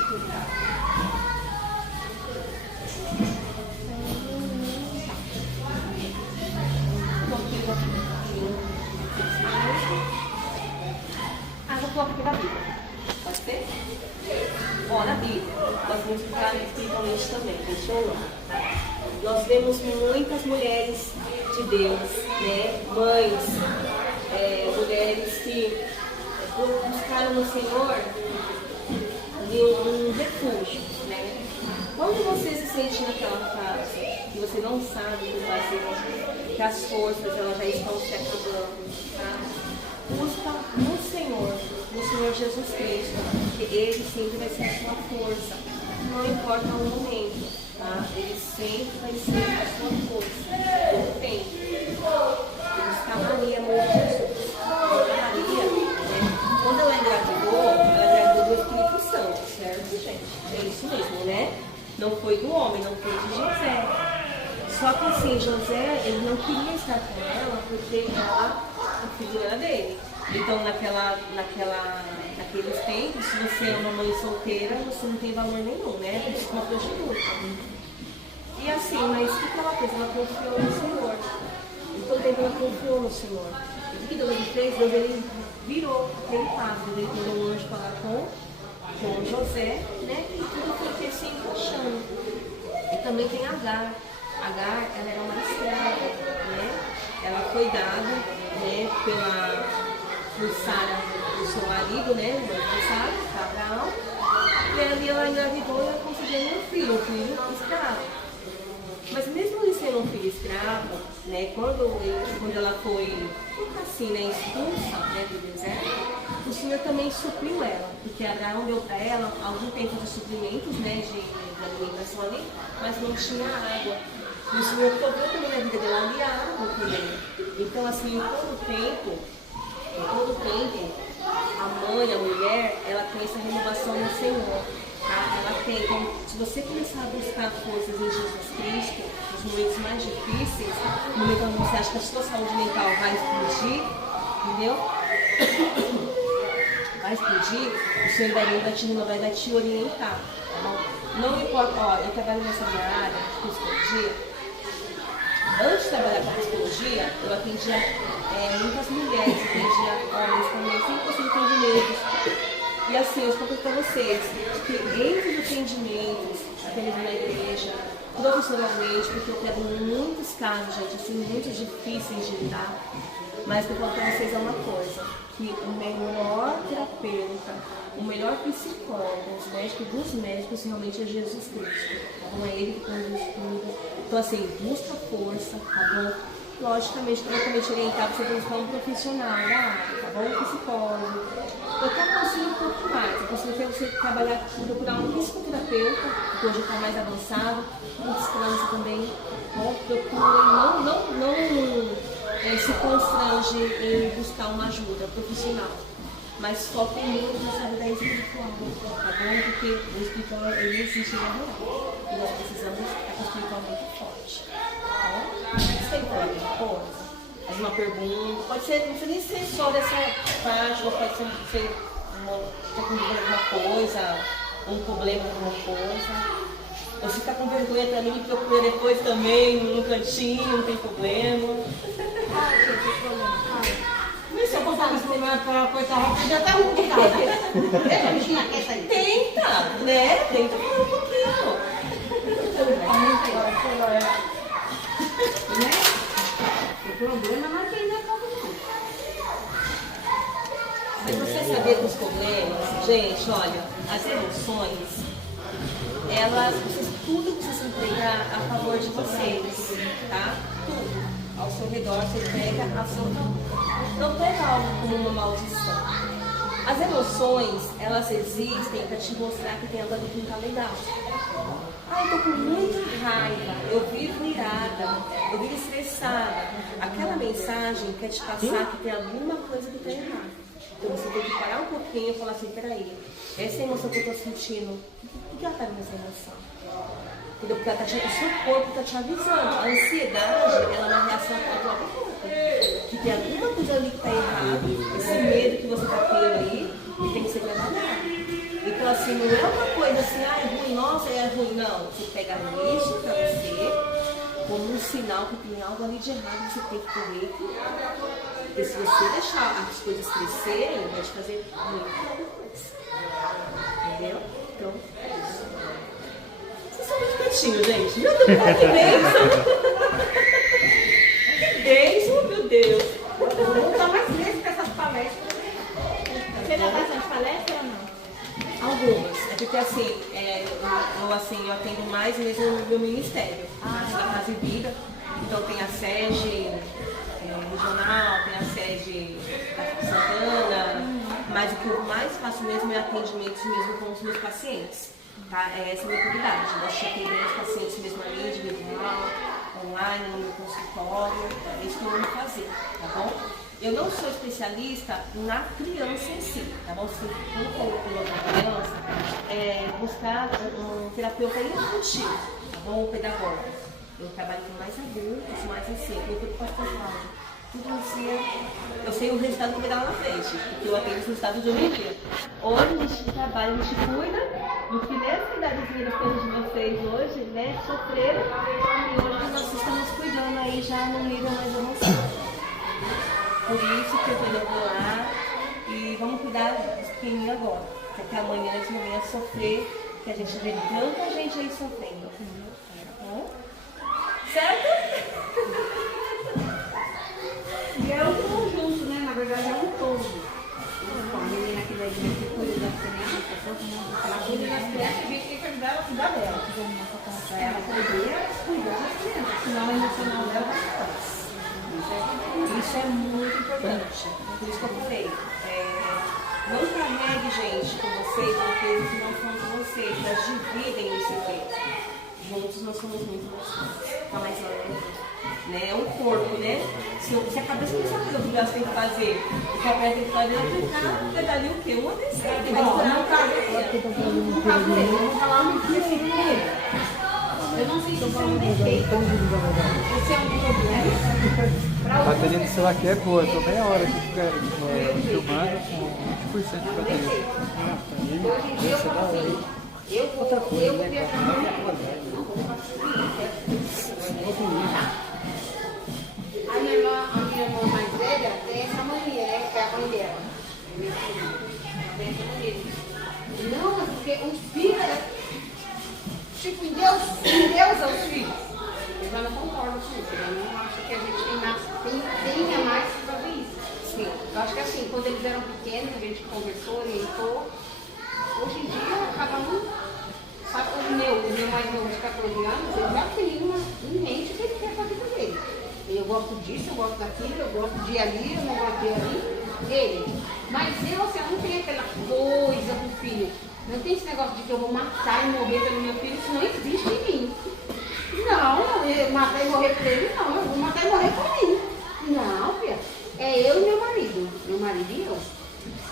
Vou colocar aqui da Bíblia. Pode ser? Ó, na Bíblia, nós vamos ficar espiritualmente também, deixa eu lá. Nós vemos muitas mulheres de Deus, né? Mães, mulheres que buscaram no Senhor um refúgio, né? Quando você se sente naquela fase que você não sabe o que fazer, que as forças elas já estão se acabando, tá? Busca no Senhor Jesus Cristo, porque Ele sempre vai ser a sua força, não importa o momento, tá? Ele sempre vai ser a sua força, todo tempo. Busca Maria, amor de Jesus. Maria, né? Quando ela engravidou do Espírito Santo, certo, gente? É isso mesmo, né? Não foi do homem, não foi de José. Só que assim, José, ele não queria estar com ela porque a filha era dele. Então, naqueles tempos, se você é uma mãe solteira, você não tem valor nenhum, né? Você é uma prostituta. E assim, mas o que ela fez? Ela confiou no Senhor. E todo tempo ela confiou no Senhor. E o que Deus fez? Deus ele virou aquele passo. Ele mandou um anjo falar com José, né? E tudo foi se encaixando. E também tem Agar. Agar, ela era uma escrava, né? Ela foi dada, né, por Sara, o seu marido, né? O marido de Sara, Abraão. E ali ela engravidou e ela conseguiu um filho escravo. Mas mesmo ele sendo um filho escravo, né, quando ela foi assim, né, expulsa, né, do deserto, o Senhor também supriu ela, porque Abraão deu para ela algum tempo de suprimentos, né, de alimentação ali, mas não tinha água. E o Senhor cobrou também na vida dela ali a água também. Então, assim, em todo tempo, a mãe, a mulher, ela tem essa renovação no Senhor. Tá? Ela tem. Então, se você começar a buscar forças em Jesus Cristo, nos momentos mais difíceis, no momento onde você acha que a sua saúde mental vai explodir, entendeu? a explodir, o Senhor vai te renovar e vai te orientar, tá bom? Não importa, ó, eu trabalho nessa minha área de psicologia. Antes de trabalhar com psicologia, eu atendia muitas mulheres, atendia homens também, sempre gostei de atendimentos. E assim, eu estou para vocês que entre os atendimentos, até mesmo na igreja, profissionalmente, porque eu pego muitos casos, gente, assim, muito difíceis de lidar, mas o que eu falo para vocês é uma coisa, que o melhor terapeuta, o melhor psicólogo, os médicos dos médicos, realmente é Jesus Cristo, tá bom? É Ele que conduz tudo. Então, assim, busca força, tá bom? Logicamente, quando eu comecei orientar, você tem que buscar um profissional da área, tá bom? Um psicólogo. Eu até aconselho um pouco mais. Eu aconselho você trabalhar, procurar um psicoterapeuta, que hoje está mais avançado, um psicólogo também. Bom, procurem, não se constrange em buscar uma ajuda profissional. Mas foquem muito nessa vida espiritual, tá bom? Porque o espiritual, ele existe na real. E nós precisamos estar com o espiritual muito forte. Você tem alguma coisa? Alguma pergunta? Pode ser, não precisa nem ser só dessa parte, ou pode ser alguma coisa, um problema, alguma coisa. Ou se está com vergonha também, me procura depois também, no cantinho, não tem problema. Se eu botar esse problema para cortar rápido, já tá ruim de casa. Deixa a bichinha quieta aí. Tenta, né? Tenta falar um pouquinho. Né? O problema não é quem não acaba não. Mas você sabia que os problemas, gente, olha, as emoções, elas, tudo precisa entregar a favor de vocês, tá? Tudo. Ao seu redor, você pega a sua... Não pega algo como uma maldição. As emoções, elas existem para te mostrar que tem algo ali que não tá legal. Ah, eu tô com muita raiva, eu vivo irada, eu vivo estressada. Aquela mensagem quer te passar que tem alguma coisa que tá errada. Então você tem que parar um pouquinho e falar assim, peraí, essa emoção que eu tô sentindo, por que ela tá nessa emoção? Entendeu? Porque ela tá o seu corpo está te avisando. A ansiedade, ela é uma reação contra o corpo. Que tem alguma coisa ali que está errado, esse medo que você está tendo aí, e tem que ser trabalhado. Então, assim, não é uma coisa assim, ah, é ruim, nossa, é ruim. Não, você pega isso para você, como um sinal que tem algo ali de errado que você tem que correr. Porque se você deixar as coisas crescerem, vai te fazer muita coisa. Entendeu? Então, é isso. Vocês são muito quietinhos, gente. Meu Deus, que bênção! Que bênção, meu Deus! Eu vou dar mais vezes para essas palestras. Você dá bastante palestra ou não? Algumas. É porque assim, eu atendo mais mesmo no meu ministério, na Casa e Vida. Então tem a sede regional, tem a sede da Santana, mas o que eu mais faço mesmo é atendimentos mesmo com os meus pacientes. Tá? Essa é a minha prioridade. Nós atendemos os pacientes mesmo ali, individual, online, no meu consultório. É isso que eu vou fazer, tá bom? Eu não sou especialista na criança em si, tá bom? Se quando for uma criança, buscar um terapeuta infantil, tá bom? Um pedagogo. Eu trabalho com mais adultos, mais assim, eu preocupação. Tudo assim, eu sei o resultado que vai dar lá na frente, porque eu atendo os resultados de hoje em dia. Hoje a gente trabalha, a gente cuida do que nessa idadezinha das coisas de vocês hoje, né, sofreram, e hoje nós estamos cuidando aí já no nível mais avançado. Por isso que eu vou lá e vamos cuidar dos pequenininhos agora, porque amanhã eles não venham sofrer, que a gente vê tanta gente aí sofrendo. Tá bom? Certo? E é um conjunto, né? Na verdade é um todo. A menina aqui da igreja que cuida das crianças, todo mundo ela cuida das crianças, a gente tem que ajudar ela a cuidar dela. Para ela poder cuidar das crianças, senão a emocional dela vai ficar. Isso é muito importante. Por isso que eu falei. Não carregue, gente, com vocês um peso que não são de vocês. Elas dividem esse peso. Juntos nós somos muito mais fortes. Fica mais leve. Né? É um corpo, né? Se a cabeça não sabe o que elas têm que fazer, o que a perna tem que fazer, ela vai dar ali o quê? Uma terceira. Vai esperar um cabelo. Vamos falar um pouquinho. Eu não sei se isso é um defeito, se é um problema. A bateria do celular aqui é boa, eu tô meia hora aqui filmando com 20% de bateria. Hoje em dia eu falo assim, eu vou viajar. A minha irmã mais velha tem essa mania, né? Que é a mãe dela. Tem essa mania. Não, é porque os filhos, tipo, em Deus é os filhos. Eu já não concordo com isso. Eu não acho que a gente tenha mais que fazer isso. Sim. Eu acho que assim, quando eles eram pequenos, a gente conversou, orientou. Hoje em dia, cada um. Sabe, o meu mais novo de 14 anos, ele já tem em mente o que ele quer fazer com ele. Eu gosto disso, eu gosto daquilo, eu gosto de ir ali, eu não gosto de ir ali. Ele. Mas você não tem aquela coisa com o filho. Não tem esse negócio de que eu vou matar e morrer pelo meu filho, isso não existe em mim. Não, eu matar e morrer por ele, não. Eu vou matar e morrer por mim. Não, filha. É eu e meu marido. Meu marido e eu.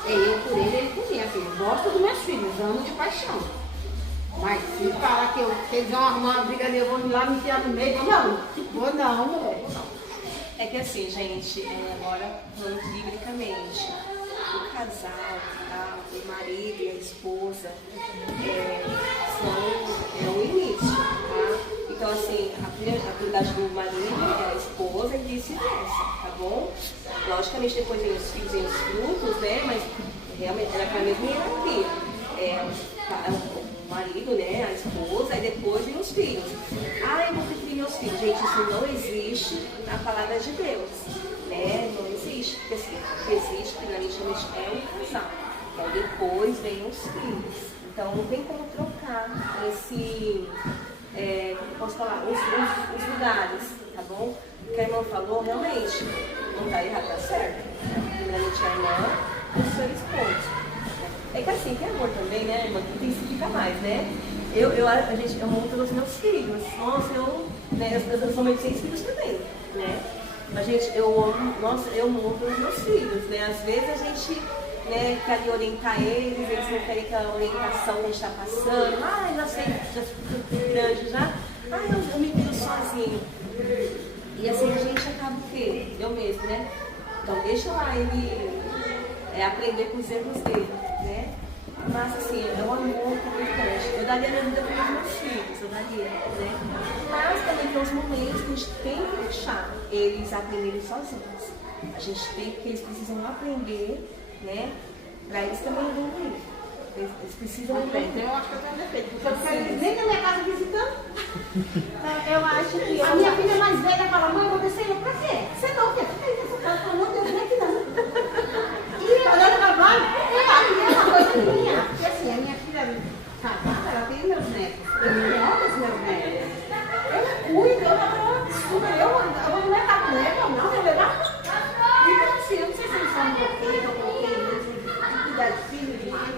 É eu por ele por mim. Assim, eu gosto dos meus filhos, amo de paixão. Mas se falar que eles vão arrumar uma briga ali, eu vou lá me enfiar no meio, não. Vou não, mulher. É que assim, gente, agora falando biblicamente, o casal, tá? O marido e a esposa são o início, tá? Então assim, a prioridade do marido é a esposa e vice-versa, tá bom? Logicamente depois vem os filhos e os frutos, né? Mas realmente ela é a mesma hierarquia. O marido, né, a esposa, e depois vem os filhos. Ah, eu vou preferir meus filhos. Gente, isso não existe na palavra de Deus, né? Não existe. Porque assim, o que existe, primeiramente, é um casal. E depois vem os filhos. Então, não tem como trocar esse, como posso falar, os lugares, tá bom? O que a irmã falou, realmente, não tá errado, tá certo. Primeiramente, a irmã e o seu esposo. É que assim, tem amor também, né, irmã? Que intensifica mais, né? Eu amo pelos meus filhos. Nossa, eu sou mãe de 6 filhos também, né? Mas, gente, eu amo pelos meus filhos, né? Às vezes a gente, né, quer ali orientar eles não querem aquela orientação que a gente está passando. Ah, já sei, já fui grande já. Ah, eu me viro sozinho. E assim a gente acaba o quê? Eu mesmo, né? Então deixa lá ele aprender com os erros dele, né? Mas assim, é um amor importante. Eu daria minha vida para os meus filhos, eu daria, né? Mas também tem uns momentos que a gente tem que deixar eles aprenderem sozinhos. A gente tem que, eles precisam aprender, né? Para eles também evoluírem. Eles precisam aprender. Eu acho que eu tenho um defeito, porque eu não quero eles nem na minha casa visitando. Eu acho que A minha filha mais velha fala, mãe, eu vou descer eu pra quê? Você não, filha, fica aí nessa casa, pelo amor de Deus, vem aqui não. E olhando pra baixo, é uma coisa minha. Porque assim, a minha filha casada, ela tem meus netos. Eu amo os meus netos. Eu cuido, eu vou me levar com ela, não, eu vou levar. Então assim, eu não sei se eles são bloqueios, eu coloquei eles de cuidar de filho, de mãe.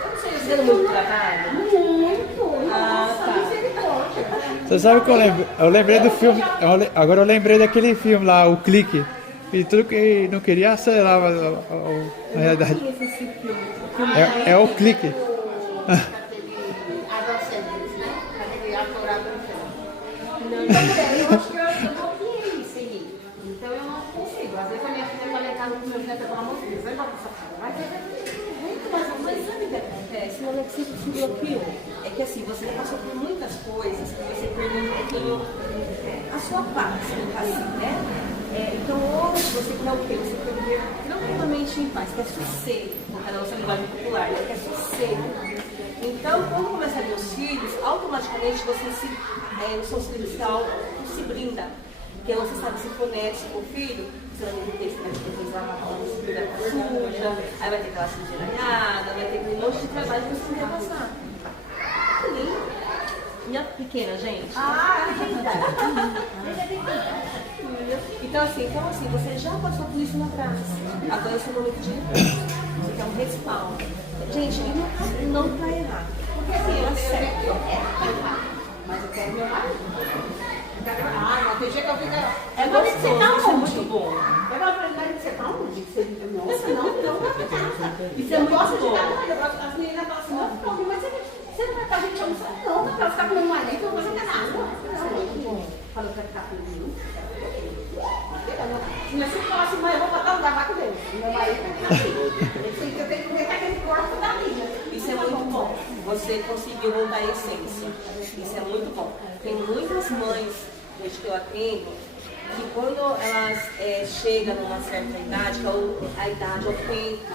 Eu não sei, Você deu muito trabalho? Muito, nossa, tá. misericórdia. Você sabe que eu lembrei do filme, agora eu lembrei daquele filme lá, O Clique. E tudo que não queria acelerava a realidade. É o Clique. Eu acho que eu não queria isso em mim. Então eu não consigo. Às vezes a minha filha vai lá em casa com meu neto, pelo amor de Deus, vai embora dessa casa. Vai ter muito mais uma coisa. Sabe o que acontece? Não é que sempre se bloqueou. É que assim, você passou por muitas coisas que você perdeu um pouquinho a sua paz, assim, né? Então hoje você quer o quê? Você quer viver tranquilamente em paz, quer sossego, na nossa linguagem popular, né? Quer sossego. Então, quando começa a ver os filhos, automaticamente você o seu celestial se brinda. Porque você sabe, se for neto, se for filho, você vai ter que ter esse depois lavar a mão, se cuidar com suja, aí vai ter aquela sujeira aranhada, vai ter um monte de trabalho que você não vai passar. Minha pequena, gente. Então assim, você já passou por isso lá atrás. Agora é o seu momento de repouso. Você quer um respaldo. Gente, não tá errado. Porque assim, ela certo. Eu quero errar, mas eu quero meu marido. Mas tem dia que eu fico. É gostoso, isso é muito bom. Eu vou aprender de ser pra onde? Nossa, não vai ficar. Isso é muito bom. As meninas falam assim, não, mas você você não vai pra gente almoçar? Não, não quero ficar com meu marido, eu vou fazer nada. Falou pra ficar comigo. Mas se eu falasse, mãe, eu vou botar um gavaco dele. Meu marido tá aqui. Eu tenho que ver aquele corpo da vida. Isso é muito bom. Você conseguiu voltar à essência. Isso é muito bom. Tem muitas mães, gente, que eu atendo, que quando elas chegam numa certa idade, que é a idade, o tempo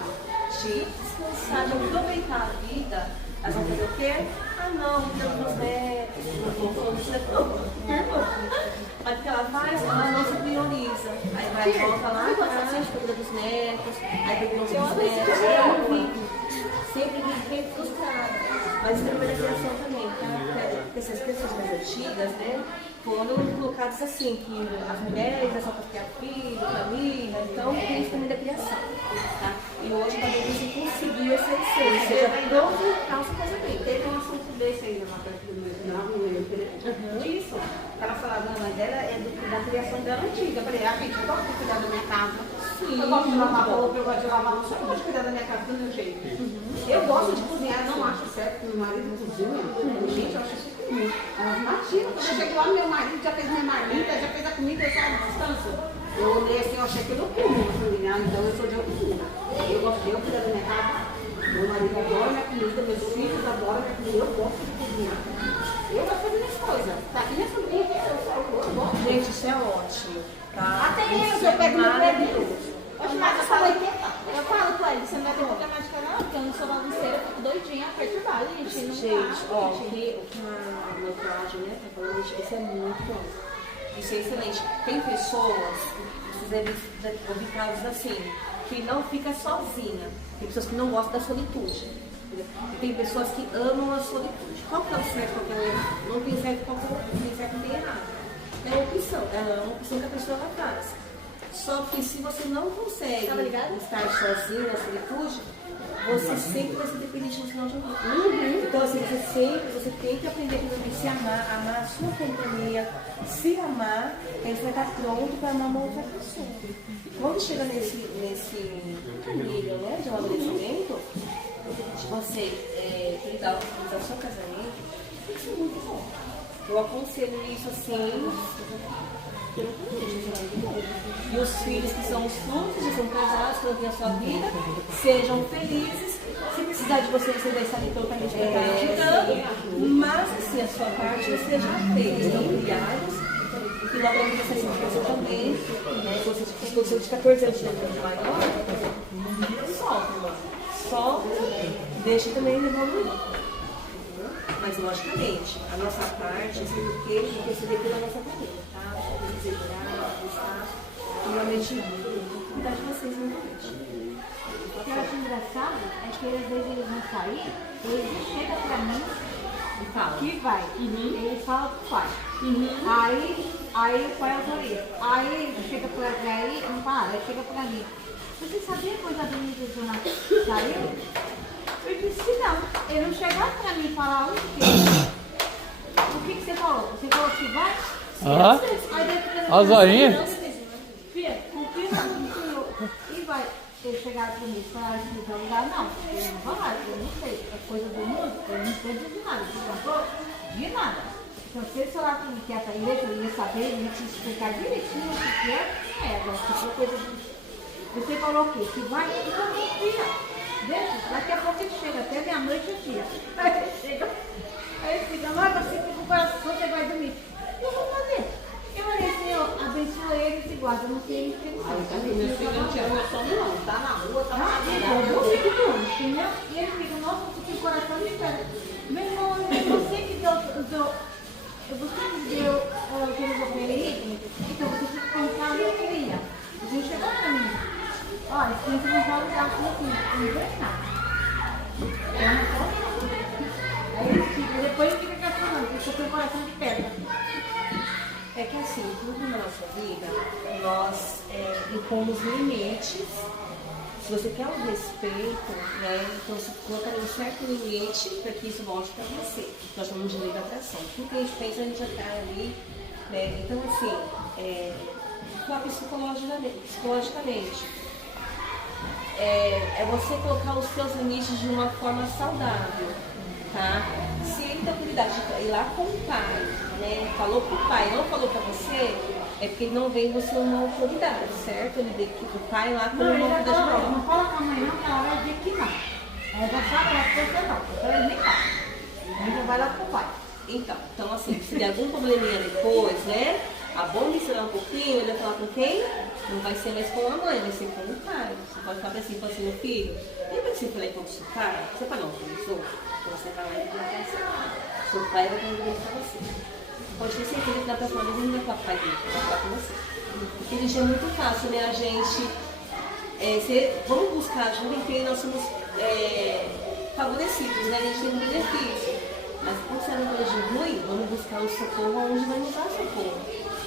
de descansar, de aproveitar a vida, elas vão fazer o quê? Ah não, cuidando dos netos, mas o que ela faz? Ela não se prioriza. Aí vai e volta lá, cuida dos netos, aí pega os netos, sempre vive frustrada. Mas isso também é criação também, tá? Porque essas pessoas mais antigas, né, foram colocadas assim, que as mulheres é só para criar filho, família, então tem isso também da criação, tá? E hoje talvez você conseguiu essa essência, aproveitar o seu casamento. Teve um assunto desse aí na parte do meu disso. Ela falava, não, mas ela é da criação dela antiga. Eu falei, gente, eu gosto de cuidar da minha casa. Sim, eu gosto de lavar roupa, eu gosto de lavar louça, eu gosto de cuidar da minha casa do meu jeito. Eu gosto de cozinhar, eu não acho certo que meu marido cozinha. Gente, eu acho isso ruim. Elas matinam. Quando eu chego lá, meu marido já fez minha marmita, já fez a comida, eu saio à distância. Eu olhei assim, eu achei que eu não como. Eu falei, então eu sou de outra comida. Eu gosto de cuidar da minha casa. Meu marido adora minha comida, meus filhos adoram minha comida, eu gosto de cozinhar. Eu gosto de fazer minhas coisas. Tá aqui minha família, eu gosto. Gente, isso é ótimo, tá? Até eu pego meu maravilhoso. Hoje mais eu falo com ele, você não vai ter problemática não, porque eu não sou bagunceira, eu fico doidinha, perturbada, gente. Não Gente, dá, ó, gente. o que a meu Cláudio, né, tá falando, isso é muito bom. Isso é excelente. Tem pessoas, vocês devem ouvir casos assim, que não fica sozinha. Tem pessoas que não gostam da solitude. Entendeu? E tem pessoas que amam a solitude. Qual que é o certo, qual que é o errado? Não tem certo, qual que é o tem certo, não tem errado. É uma opção, é uma opção que a pessoa ela faz. Só que se você não consegue estar sozinho na solitude, você sempre vai ser dependente emocional de alguém. Então assim, você tem que aprender a se amar, amar a sua companhia, se amar, aí você vai estar pronto para amar uma outra pessoa. E quando chega nesse nível, né, de amadurecimento, de você tentar organizar o seu casamento, isso é muito bom. Eu aconselho isso assim. E os filhos que são os frutos de ser casados, que vão a sua vida, sejam felizes. Se precisar de você, você vai estar totalmente ajudando. Mas assim, a sua parte você já fez, estão criados. E logo a você se você também, né? Se você de 14 anos de maior, solta, solta, deixa também evoluir. Mas logicamente, a nossa parte, assim, do que você depende da nossa carreira, tá? Desejar, buscar, realmente cuidar de vocês novamente. O que eu acho engraçado é que às vezes eles vão sair, eles chegam pra mim E fala. que vai. Ele fala pro pai. Aí o pai autoriza. Aí chega pra aí, não fala, aí chega pra mim. Você sabia que coisa bonita do Jonathan saiu? Eu disse não. Ele não chegou pra mim e falar o que você falou? Você falou que vai? Ah, Aí depois a zoinha. Filha, confia no Senhor. E vai ter chegado pra mim e falar de tal lugar? Não, eu não falar, eu não sei. É coisa do mundo, eu não sei de nada. Você cantou? De nada. Então, se ele falar pra mim que é pra igreja, eu ia saber, eu ia te explicar direitinho o que é. Agora, se for coisa de... Você falou o quê? Que vai? Então, confia. Deixa, daqui a pouco ele chega, até meia-noite eu tiro. Aí ele chega, aí ele fica, mas você fica com o coração, você vai dormir. O que eu vou fazer? Eu falei, Senhor, abençoa eles e guarda, não tem o que ele faz. Meu filho não tinha noção não, tá na rua, tá na Eu sei que tudo, entendeu? E ele fica, nossa, eu fiquei o coração de pedra. Meu irmão, você que deu, você que deu aquele papel, então você tem que comprar a alegria. Você chegou pra mim. Olha, se você não pode usar assim, não vem nada. Aí ele fica, depois ele fica questionando, porque eu tenho coração de pedra. É que assim, tudo na nossa vida, nós impomos limites. Se você quer um respeito, né, então você coloca um certo limite para que isso volte para você. Nós chamamos de lei da atração. Tudo que a gente pensa, a gente já está ali. Né? Então, assim, psicologicamente, é você colocar os seus limites de uma forma saudável. tá? Se ele tem autoridade de ir lá com o pai, né? Falou pro pai, não falou pra você, é porque ele não vê em você uma autoridade, certo? Ele vê que o pai lá como Não, ele uma já autoridade falou, maior. não fala com a mãe não, que ela vai dizer que não. Ela já sabe, ela pensa não, então ele nem fala. Ele já vai lá pro pai. Então assim, se der algum probleminha depois, né? A bom misturar um pouquinho, ele vai falar com quem? Não vai ser mais com a mãe, vai ser com o pai. Você pode falar assim, meu filho, lembra que você falou com o seu pai? Seu pai não autorizou? Então você vai lá e vai falar. Seu pai vai conversar com você. Pode ter certeza que da próxima vez ele não vai falar com o pai dele, vai falar com você. Porque ele já é muito fácil, né? A gente. Vamos buscar ajuda em quem nós somos favorecidos, né? A gente tem um benefício. Mas quando você é uma coisa ruim, vamos buscar o socorro onde vai nos dar socorro.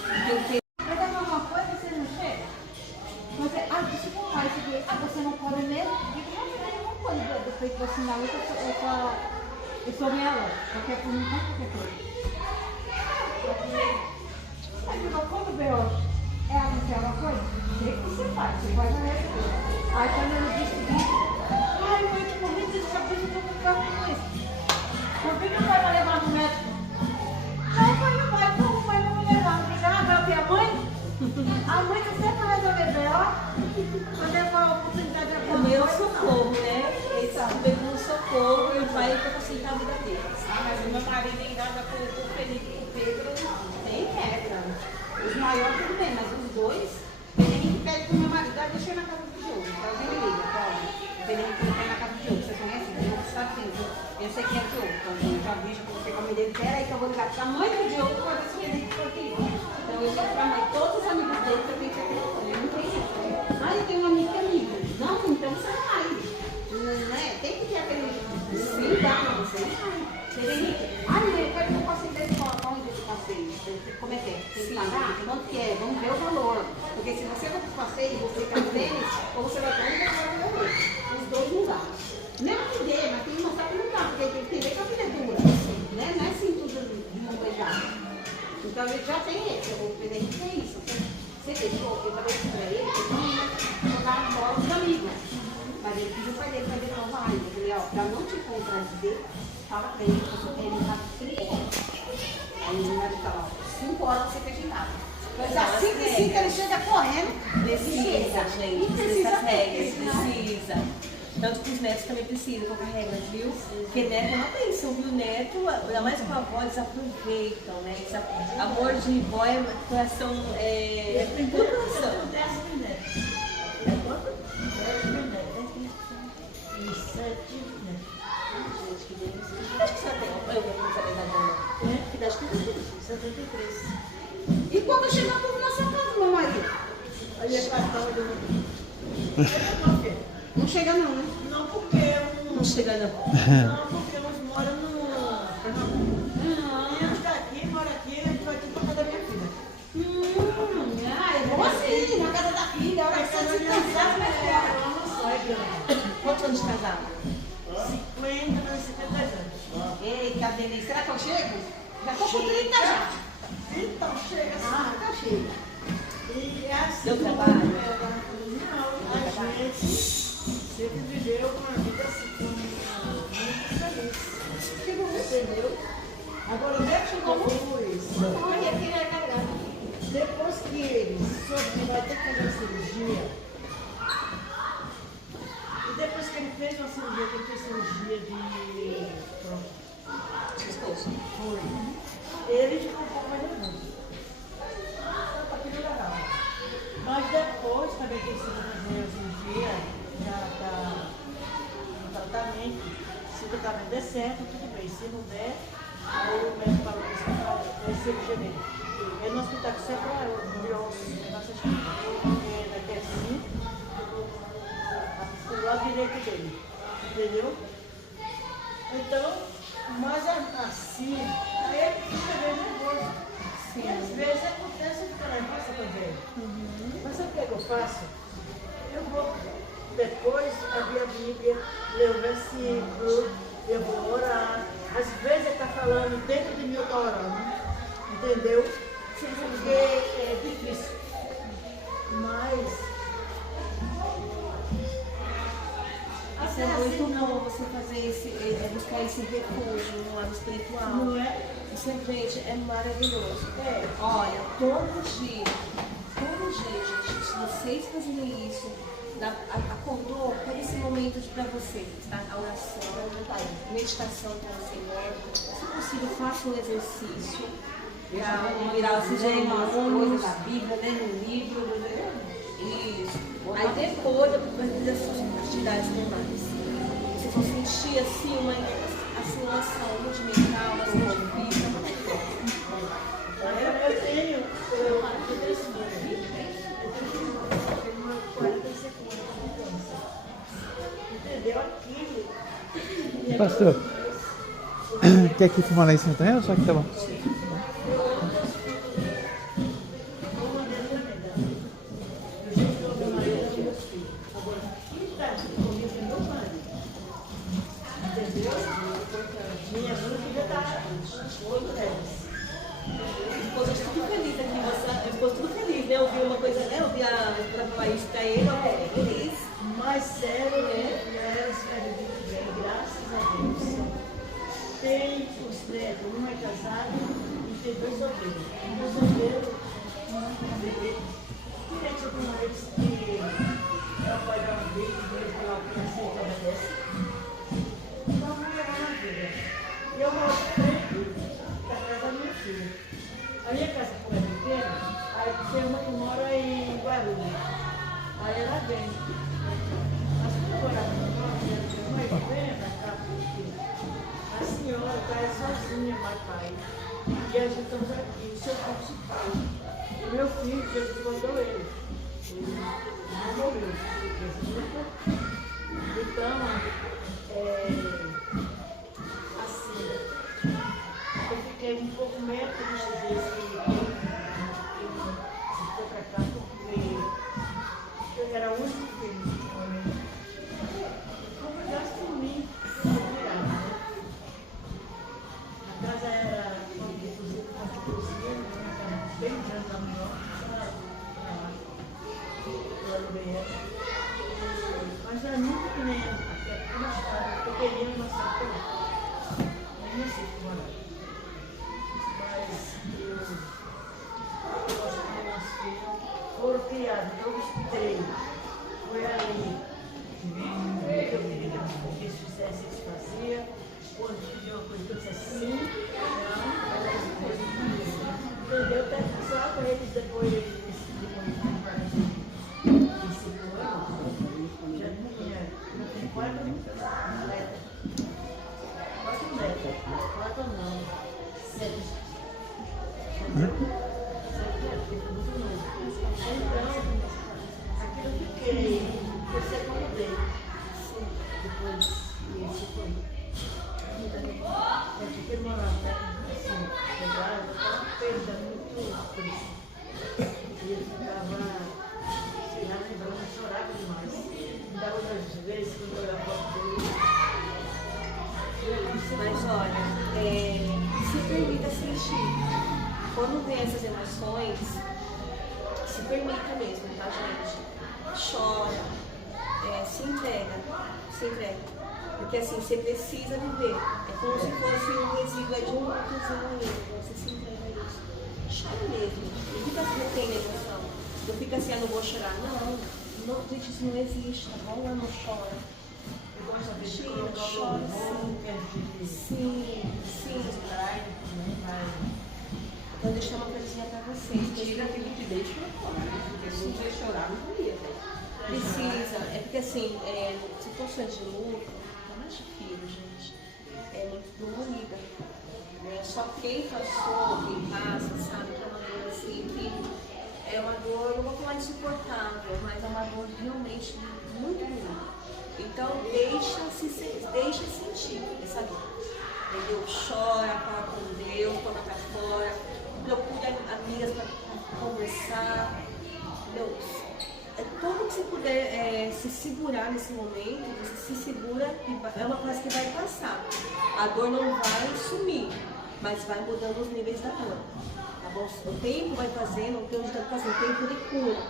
Porque Mas alguma coisa você não chega? Você, desculpa, pai, você não pode mesmo? Digo, não, não tem nenhuma coisa do peito vacinal, eu sou minha lã, qualquer coisa, não faz qualquer coisa. Mas quando vê, é anunciar uma coisa, o que você faz? Você faz a regra. Aí quando ele disse o seguinte, ai, mãe, tô morrendo de cabeça, eu tô com carro com isso. Por que não vai me levar no médico? Não, pai, não vai, como pai não me levar? Porque ela tem a mãe? A mãe tá sempre vai resolver dela. Quando ela fala a oportunidade de alguma também é o coisa, socorro, né? Eles vêm com o socorro e o pai vai facilitar a vida deles. Mas o meu marido ainda anda com o Felipe e o Pedro tem regra. Os maiores tudo bem, mas os dois, o Felipe pede pro meu marido, deixa eu ir na casa do Diogo. Então ele liga, fala, o Felipe foi na casa do Diogo, você conhece? O Diogo sabe quem? Eu sei quem é o Diogo, então eu já vi que você come dele, peraí que eu vou ligar pra mãe do Diogo pra ver se o Felipe foi aqui. Então eu ligo pra mãe, todos os amigos dele pra ver que é telefone, eu não tenho isso. Ah, eu tenho um amigo que é amigo. Não, então você não vai. Né? Tem que ter aquele, sim, dá, mas você não vai. Eu quero que eu passe dele para onde eu passei. Como é que é? Tem que pagar? Quanto que é? Vamos ver o valor. Porque se você vai para o passeio e você quer tênis, ou você vai para onde você vai ver. Os dois não dá. Não é uma ideia, mas tem que mostrar que não dá, porque tem que entender que a vida é dura. Né? Não é assim tudo de mão beijada. Então ele já tem esse, o Federico tem isso. Você deixou, eu falei isso para ele, que não ia jogar a bola dos amigos. Mas ele pediu para ele fazer prova ainda. Eu falei, para não te contradizer, fala para ele que eu sou ele tá 5 horas. Aí ele vai falar, 5 horas você fez ginásio. Mas assim que 5 ele chega correndo. Precisa, gente. E Precisa precisa regras, ter, precisa. Tanto que os netos também precisam colocar regras, viu? Porque neto é uma bênção, viu? Neto, ainda mais com a avó, eles aproveitam, né? Amor de vó é coração, todo coração. Acho que você tem, eu vou começar a idade dela. Que idade que você tem? 73. E quando chegar tudo na sua casa, meu marido? aí é cartão de Não chega não, né? não, porque eu Não chega não. não, porque eles moram no Pernambuco. Daqui, mora aqui, a gente vai tudo pra casa da minha filha. É bom assim, na casa da filha, a hora que você se cansar, vai embora. Ela não sai, Bianca. Quantos anos de casado? 50, mas 52 anos. Eita, delícia, será que eu chego? Já tô com 30 já. Então, chega assim. Ah, tá cheio. E é assim. Deu trabalho? Não, a gente sempre viveu uma vida assim, muito feliz. Que bom. Entendeu? Agora, depois que eles soube que vai ter que fazer a cirurgia, e depois que ele fez uma cirurgia, que ele fez cirurgia de Pescoço. foi, ele ficou um pouco mais nervoso. Só para que legal. Mas depois também que ele se fazer a cirurgia, já está no tratamento, se o tratamento der certo, tudo bem. Se não der, aí o médico falou que isso é cirurgia dele. Ele no hospital que separou, virou daqui assim, do lado direito dele, entendeu? Então, mas assim, aí ele fica meio nervoso. E às vezes acontece que ela passa também. Mas sabe o que eu faço? Eu vou depois abrir a Bíblia, ler o versículo, eu vou orar. Às vezes ele está falando, dentro de mim eu estou orando, entendeu? Porque é difícil. Mas, assim, ser muito bom você fazer buscar esse refúgio no lado espiritual. Não é? Isso, gente, é maravilhoso. É. Olha, todo dia, gente, se vocês fazerem isso, acordou, pega esse momento para vocês, tá? A oração, a meditação com o Senhor. Se possível, faça um exercício para virar esses demônios da Bíblia, ler um livro. Isso. Aí depois vai fazer as suas atividades normais. Vocês vão sentir assim uma saúde mental, uma saúde física, Eu tenho 40 segundos. Entendeu? Aquilo. Pastor, quer que filmar lá em cima também ou só que tá bom? Eu vi uma coisa, né? Eu vi a isso pra ele, eu fiquei feliz. Mais sério, né? Muito bem, graças a Deus. Tem os netos, um é casado e tem 2 solteiros. Um solteiro, um bebê. Queria que eu com eles que ela pode dar um beijo, pela criança que obedece. Então, vamos levar na vida. E eu mostrei para a casa da minha filha. A minha casa, como é pequena, aí tem uma que mora em Guarulhos. Aí ela vem. Mas quando eu morava no norte, ela disse, mãe, venha pra cá, porque a senhora está sozinha, pai. E a gente estamos aqui, o seu pai. E meu filho, Jesus mandou ele. Ele não morreu, então, assim, eu fiquei um pouco medo de dizer se for para cá, porque eu era o único filho. Como eu gasto por mim, a casa era inclusive uma cozinha, bem grande lá no norte, eu aluguei ela. Mas era muito que nem eu queria uma só nem assim que morar. Mas eu gosto de meus filhos, foram criados, todos 3. Foi ali que eu queria que eles fizessem, eles faziam. Quando pediu uma coisa, eu disse assim, não, entendeu? Até só com eles depois eles decidiram para já tinha 4 netos. 4 não, 7. Então, aquilo eu fiquei, eu secundei. Depois esse foi. Eu fiquei morando assim, pegada, eu estava perdendo muito triste. E eu ficava, sei lá, lembrando, eu chorava demais. Me dava umas vezes quando eu olhava a foto dele. Mas olha, se permita sentir. Quando vem essas emoções, se permita mesmo, tá, gente? Chora, se entrega. Porque assim, você precisa viver. É como se fosse um resíduo de um cozinho, você se entrega a isso. Chora mesmo. Não fica retendo a emoção. Não fica assim, não vou chorar. Não, gente, isso não existe, tá bom? Não chora. Eu gosto de Chora, chora, sim. Vou deixar uma coisinha pra vocês. Tira aquilo que deixa pra fora, porque se você chorar, não ia. Precisa. É porque assim, situações de luto, é mais difícil, gente. É muito dolorida. Só quem passou, quem passa, sabe que é uma dor assim, que é uma dor, não vou falar insuportável, mas é uma dor realmente muito ruim. Então deixa sentir essa dor. Entendeu? Chora, fala com Deus, coloca pra fora, procura amigas para conversar. Entendeu? Tudo que você puder se segurar nesse momento, você se segura, é uma coisa que vai passar. A dor não vai sumir, mas vai mudando os níveis da dor. Tá bom? O tempo vai fazendo, o tempo de fazendo, o tempo de cura.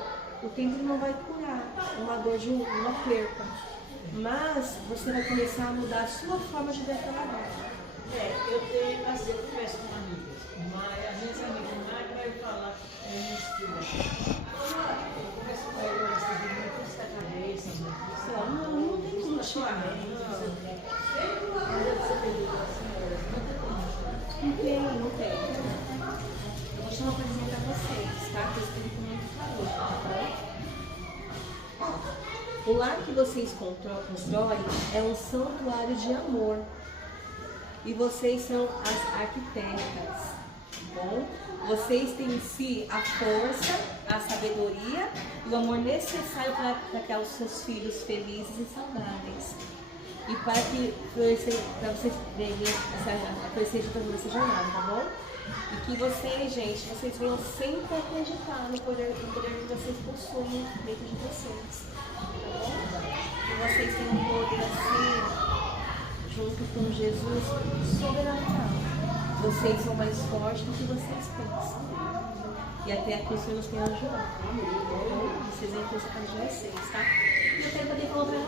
O tempo não vai curar uma dor de uma perca. Mas você vai começar a mudar a sua forma de ver aquela dor. Eu tenho, assim, eu converso com amigas, mas às vezes a amiga não vai falar, eu não estudo. Eu converso com ela, assim, muito essa cabeça, Não tem como tirar. Não tem. Eu vou te dar uma coisinha pra vocês, tá? Que o Espírito muito falou, tá bom? O lar que vocês constroem é um santuário de amor. E vocês são as arquitetas, tá bom? Vocês têm em si a força, a sabedoria e o amor necessário para criar os seus filhos felizes e saudáveis. E para vocês verem florescer junto nessa jornada, tá bom? E que vocês, gente, vocês venham sempre acreditar no poder que vocês possuem dentro de vocês, tá bom? Que vocês tenham um poder assim, junto com Jesus, sobrenatural. Vocês são mais fortes do que vocês pensam. E até aqui o Senhor nos tem ajudado. Vocês vão ter essa casa de vocês, tá? E eu quero poder falar pra